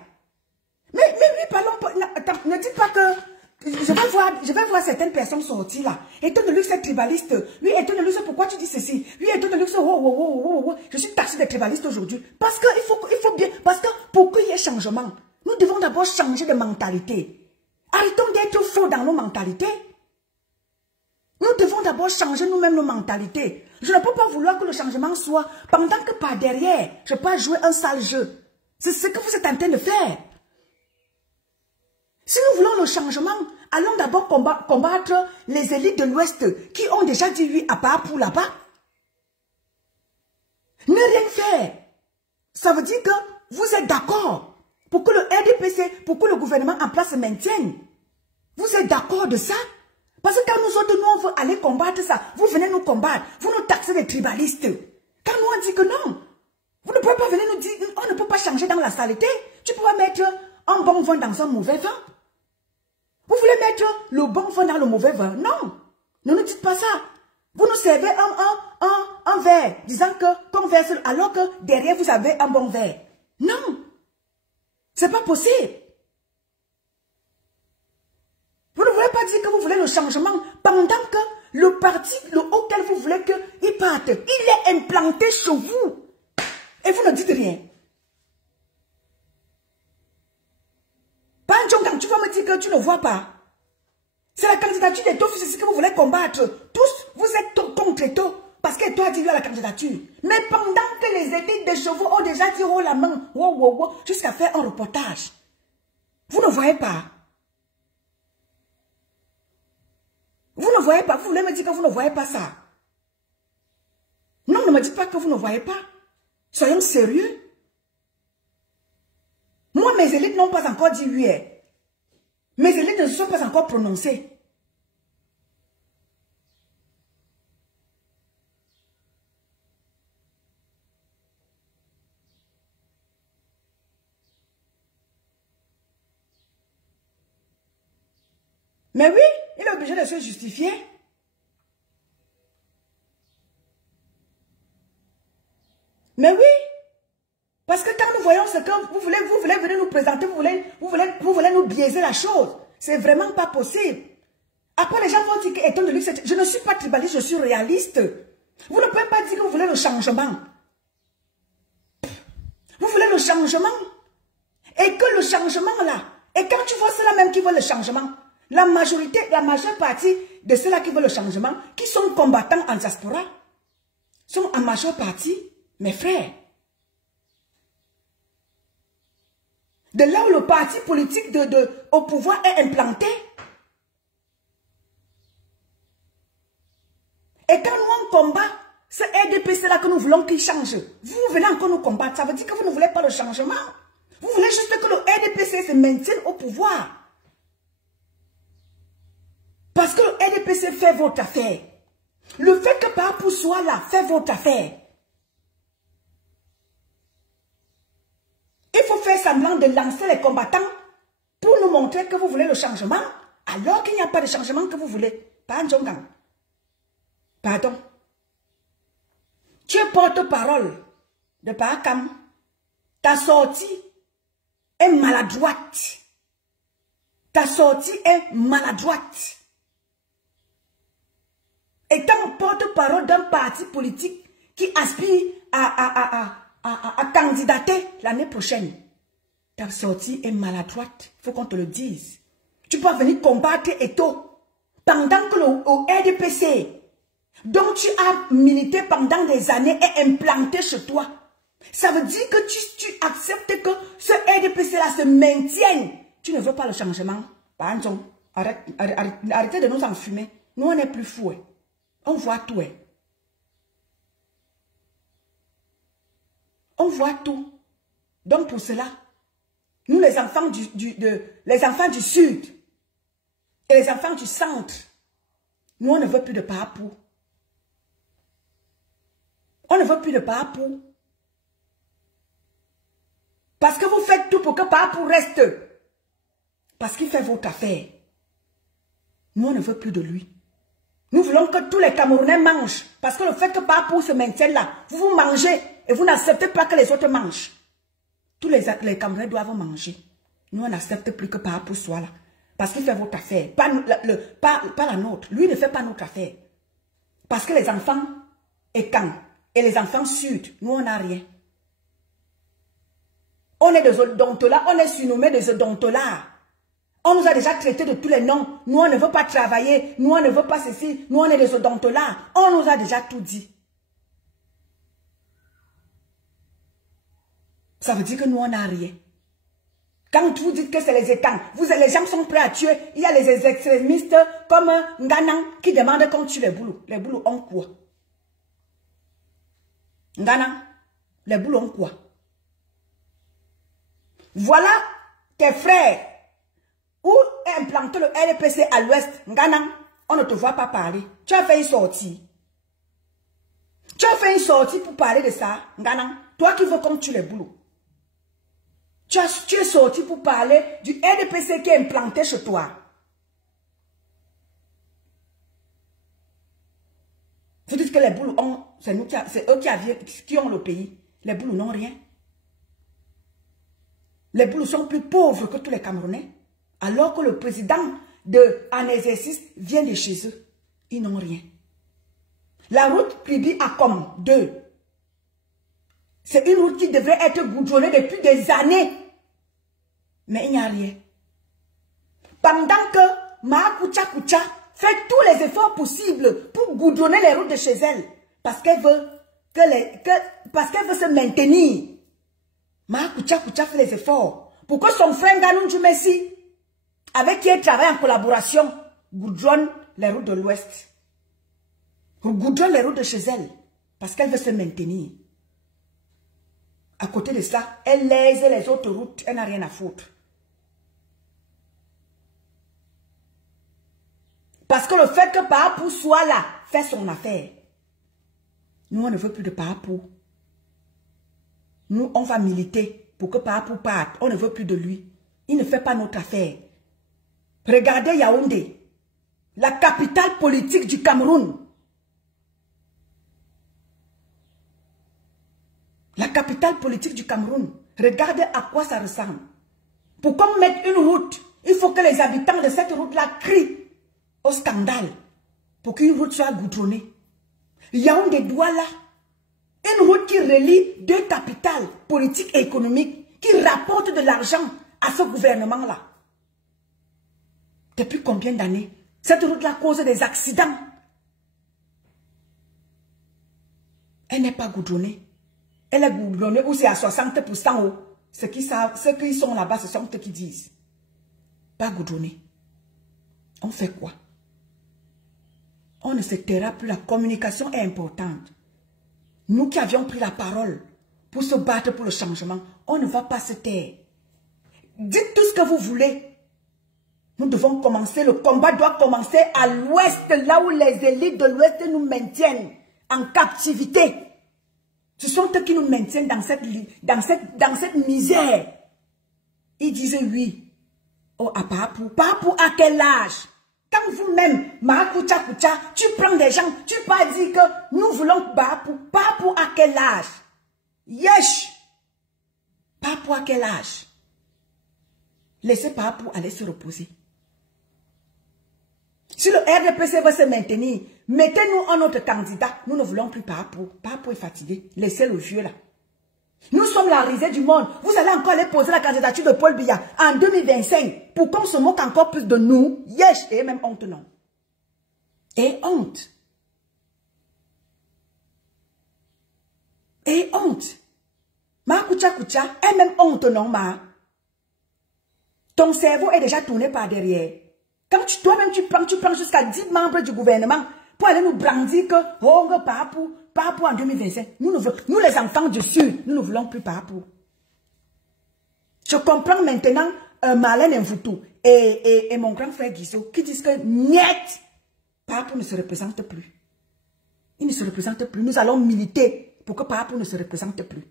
Mais lui, parlons pas. Ne dites pas que je vais voir certaines personnes sortir là. Eto'o de luxe est tribaliste. Lui, Eto'o de luxe, pourquoi tu dis ceci? Lui, Eto'o de luxe, je suis taxé de tribaliste aujourd'hui. Parce qu'il faut bien. Parce que pour qu'il y ait changement, nous devons d'abord changer de mentalité. Arrêtons d'être faux dans nos mentalités. Nous devons d'abord changer nous-mêmes nos mentalités. Je ne peux pas vouloir que le changement soit pendant que par derrière, je peux jouer un sale jeu. C'est ce que vous êtes en train de faire. Si nous voulons le changement, allons d'abord combattre les élites de l'Ouest qui ont déjà dit oui à part pour là-bas. Ne rien faire. Ça veut dire que vous êtes d'accord pour que le RDPC, pour que le gouvernement en place se maintienne. Vous êtes d'accord de ça? Parce que quand nous autres, nous, on veut aller combattre ça, vous venez nous combattre, vous nous taxez des tribalistes. Quand nous, on dit que non, vous ne pouvez pas venir nous dire, on ne peut pas changer dans la saleté. Tu peux pas mettre un bon vin dans un mauvais vin. Vous voulez mettre le bon vin dans le mauvais vin? Non, ne nous dites pas ça. Vous nous servez un verre, disant qu'on verse, alors que derrière, vous avez un bon verre. Non, c'est pas possible. Vous ne voulez pas dire que vous voulez le changement pendant que le parti auquel vous voulez qu'il parte, il est implanté chez vous. Et vous ne dites rien. Panjong, tu vas me dire que tu ne vois pas. C'est la candidature d'Eto'o, c'est ce que vous voulez combattre. Tous, vous êtes contre Eto'o. Parce qu'Eto'o a dit oui à la candidature. Mais pendant que les élites des chevaux ont déjà dit oh la main, jusqu'à faire un reportage. Vous ne voyez pas. Vous ne voyez pas, vous voulez me dire que vous ne voyez pas ça. Non, ne me dites pas que vous ne voyez pas. Soyons sérieux. Moi, mes élites n'ont pas encore dit oui. Mes élites ne se sont pas encore prononcées. Mais oui, il est obligé de se justifier. Mais oui, parce que quand nous voyons ce que vous voulez venir nous présenter, vous voulez nous biaiser la chose. C'est vraiment pas possible. Après, les gens vont dire que Eto'o de luxe, je ne suis pas tribaliste, je suis réaliste. Vous ne pouvez pas dire que vous voulez le changement. Vous voulez le changement. Et que le changement là, et quand tu vois ceux-là même qui veulent le changement, la majeure partie de ceux-là qui veulent le changement, qui sont combattants en diaspora, sont en majeure partie mes frères. De là où le parti politique au pouvoir est implanté. Et quand nous on combat ce RDPC-là que nous voulons qu'il change, vous venez encore nous combattre. Ça veut dire que vous ne voulez pas le changement. Vous voulez juste que le RDPC se maintienne au pouvoir. Parce que le RDPC fait votre affaire. Le fait que Papou soit là fait votre affaire. Il faut faire semblant de lancer les combattants pour nous montrer que vous voulez le changement, alors qu'il n'y a pas de changement que vous voulez. Panjongang. Pardon. Tu es porte-parole de Pakam. Ta sortie est maladroite. Ta sortie est maladroite. Étant porte-parole d'un parti politique qui aspire à candidater l'année prochaine, ta sortie est maladroite. Il faut qu'on te le dise. Tu peux venir combattre Eto'o pendant que le RDPC, dont tu as milité pendant des années, est implanté chez toi. Ça veut dire que tu acceptes que ce RDPC-là se maintienne. Tu ne veux pas le changement. Arrêtez de nous enfumer. Nous, on n'est plus fous. On voit tout. On voit tout. Donc pour cela, nous les enfants les enfants du sud et les enfants du centre, nous on ne veut plus de papou. On ne veut plus de papou. Parce que vous faites tout pour que papou reste. Parce qu'il fait votre affaire. Nous on ne veut plus de lui. Nous voulons que tous les Camerounais mangent. Parce que le fait que papou se maintienne là, vous mangez et vous n'acceptez pas que les autres mangent. Tous les Camerounais doivent manger. Nous, on n'accepte plus que papou soit là. Parce qu'il fait votre affaire. Pas la nôtre. Lui ne fait pas notre affaire. Parce que les enfants Ekan et les enfants sud, nous, on n'a rien. On est des odontolas. On est surnommés des odontolas. On nous a déjà traités de tous les noms. Nous, on ne veut pas travailler. Nous, on ne veut pas ceci. Nous, on est des odontolas. On nous a déjà tout dit. Ça veut dire que nous, on n'a rien. Quand vous dites que c'est les étangs, les gens sont prêts à tuer. Il y a les extrémistes comme Nganang qui demandent qu'on tue les boulous. Les boulous ont quoi? Nganang, les boulous ont quoi? Voilà tes frères. Où est implanté le RPC à l'ouest? Nganang, on ne te voit pas parler. Tu as fait une sortie. Tu as fait une sortie pour parler de ça, Nganang. Toi qui veux qu'on tue les boulous. Tu es sorti pour parler du RDPC qui est implanté chez toi. Vous dites que les boulous ont, c'est eux qui ont le pays. Les boulous n'ont rien. Les boulous sont plus pauvres que tous les Camerounais. Alors que le président en exercice vient de chez eux. Ils n'ont rien. La route Pribi-Akom 2. C'est une route qui devrait être goudronnée depuis des années. Mais il n'y a rien. Pendant que Maakoucha Koucha fait tous les efforts possibles pour goudronner les routes de chez elle. Parce qu'elle veut, se maintenir. Maakoucha Koucha fait les efforts. Pour que son frère Nganou Messi, avec qui elle travaille en collaboration, goudronne les routes de l'ouest. Goudronne les routes de chez elle. Parce qu'elle veut se maintenir. À côté de ça, elle lèse les autres routes, elle n'a rien à foutre. Parce que le fait que Papou soit là, fait son affaire. Nous, on ne veut plus de Papou. Nous, on va militer pour que Papou parte. On ne veut plus de lui. Il ne fait pas notre affaire. Regardez Yaoundé, la capitale politique du Cameroun. La capitale politique du Cameroun. Regardez à quoi ça ressemble. Pour qu'on mette une route, il faut que les habitants de cette route-là crient au scandale. Pour qu'une route soit goudronnée. Yaoundé Douala. Une route qui relie deux capitales politiques et économiques qui rapportent de l'argent à ce gouvernement-là. Depuis combien d'années? Cette route-là cause des accidents. Elle n'est pas goudronnée. Elle est goudronnée ou c'est à 60% haut. Ceux qui sont là-bas, ce sont eux qui disent. Pas goudronnée. On fait quoi? On ne se taira plus. La communication est importante. Nous qui avions pris la parole pour se battre pour le changement, on ne va pas se taire. Dites tout ce que vous voulez. Nous devons commencer. Le combat doit commencer à l'ouest, là où les élites de l'ouest nous maintiennent en captivité. Ce sont eux qui nous maintiennent dans cette misère. Ils disaient oui. Oh, à Papou. Papou, à quel âge? Quand vous-même, Maakoucha Koucha, tu prends des gens, tu pas dit que nous voulons Papou. Papou, à quel âge? Yesh. Papou, à quel âge? Laissez Papou aller se reposer. Si le RDPC veut se maintenir, mettez-nous un autre candidat. Nous ne voulons plus Papou. Papou est fatigué. Laissez le vieux là. Nous sommes la risée du monde. Vous allez encore aller poser la candidature de Paul Biya en 2025 pour qu'on se moque encore plus de nous. Yesh, et même honte non. Et honte. Et honte. Ma Koucha Koucha, et même honte non, ma. Ton cerveau est déjà tourné par derrière. Quand toi-même tu prends jusqu'à 10 membres du gouvernement pour aller nous brandir que, oh, Papou, Paapou en 2025. Nous les enfants du Sud, nous ne voulons plus Paapou. Je comprends maintenant Marlène Mfoutou et mon grand frère Guizot qui disent que niet, Paapou ne se représente plus. Il ne se représente plus. Nous allons militer pour que Paapou ne se représente plus.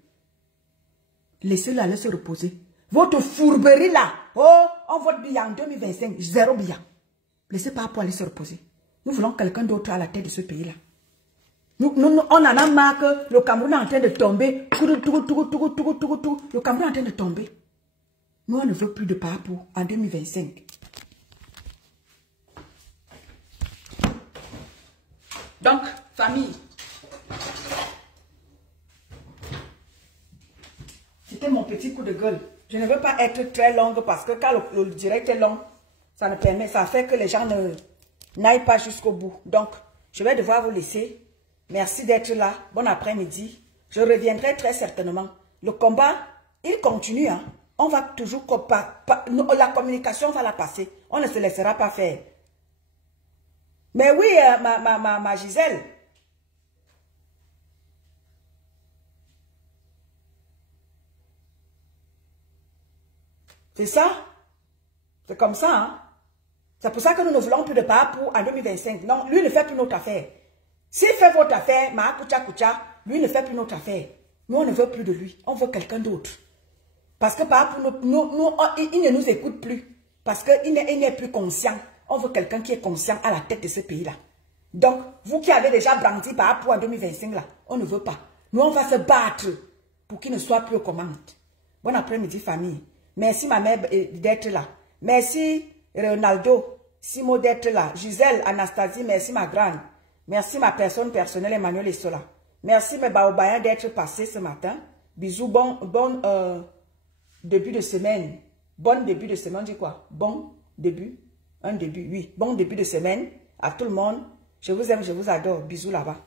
Laissez-le aller se reposer. Votre fourberie là, oh, on vote bien en 2025, 0 bien. Laissez Paapou aller se reposer. Nous voulons quelqu'un d'autre à la tête de ce pays-là. On en a marre que le Cameroun est en train de tomber. Le Cameroun est en train de tomber. Nous, on ne veut plus de Paapou en 2025. Donc, famille, c'était mon petit coup de gueule. Je ne veux pas être très longue parce que quand le direct est long, ça fait que les gens n'aillent pas jusqu'au bout. Donc, je vais devoir vous laisser. Merci d'être là. Bon après-midi. Je reviendrai très certainement. Le combat, il continue. Hein. On va toujours... La communication, on va la passer. On ne se laissera pas faire. Mais oui, ma Gisèle. C'est ça. C'est comme ça. Hein? C'est pour ça que nous ne voulons plus de Paapou en 2025. Non, lui ne fait plus notre affaire. S'il fait votre affaire, lui ne fait plus notre affaire. Nous, on ne veut plus de lui. On veut quelqu'un d'autre. Parce que Paapou, il ne nous écoute plus. Parce qu'il n'est plus conscient. On veut quelqu'un qui est conscient à la tête de ce pays-là. Donc, vous qui avez déjà brandi Paapou en 2025, là, on ne veut pas. Nous, on va se battre pour qu'il ne soit plus aux commandes. Bon après-midi, famille. Merci, ma mère, d'être là. Merci, Ronaldo, Simo, d'être là. Gisèle, Anastasie, merci, ma grande. Merci, ma personne personnelle, Emmanuel Essola. Merci, mes baobayens, d'être passés ce matin. Bisous, bon début de semaine. Bon début de semaine, on dit quoi? Bon début. Un début, oui. Bon début de semaine à tout le monde. Je vous aime, je vous adore. Bisous là-bas.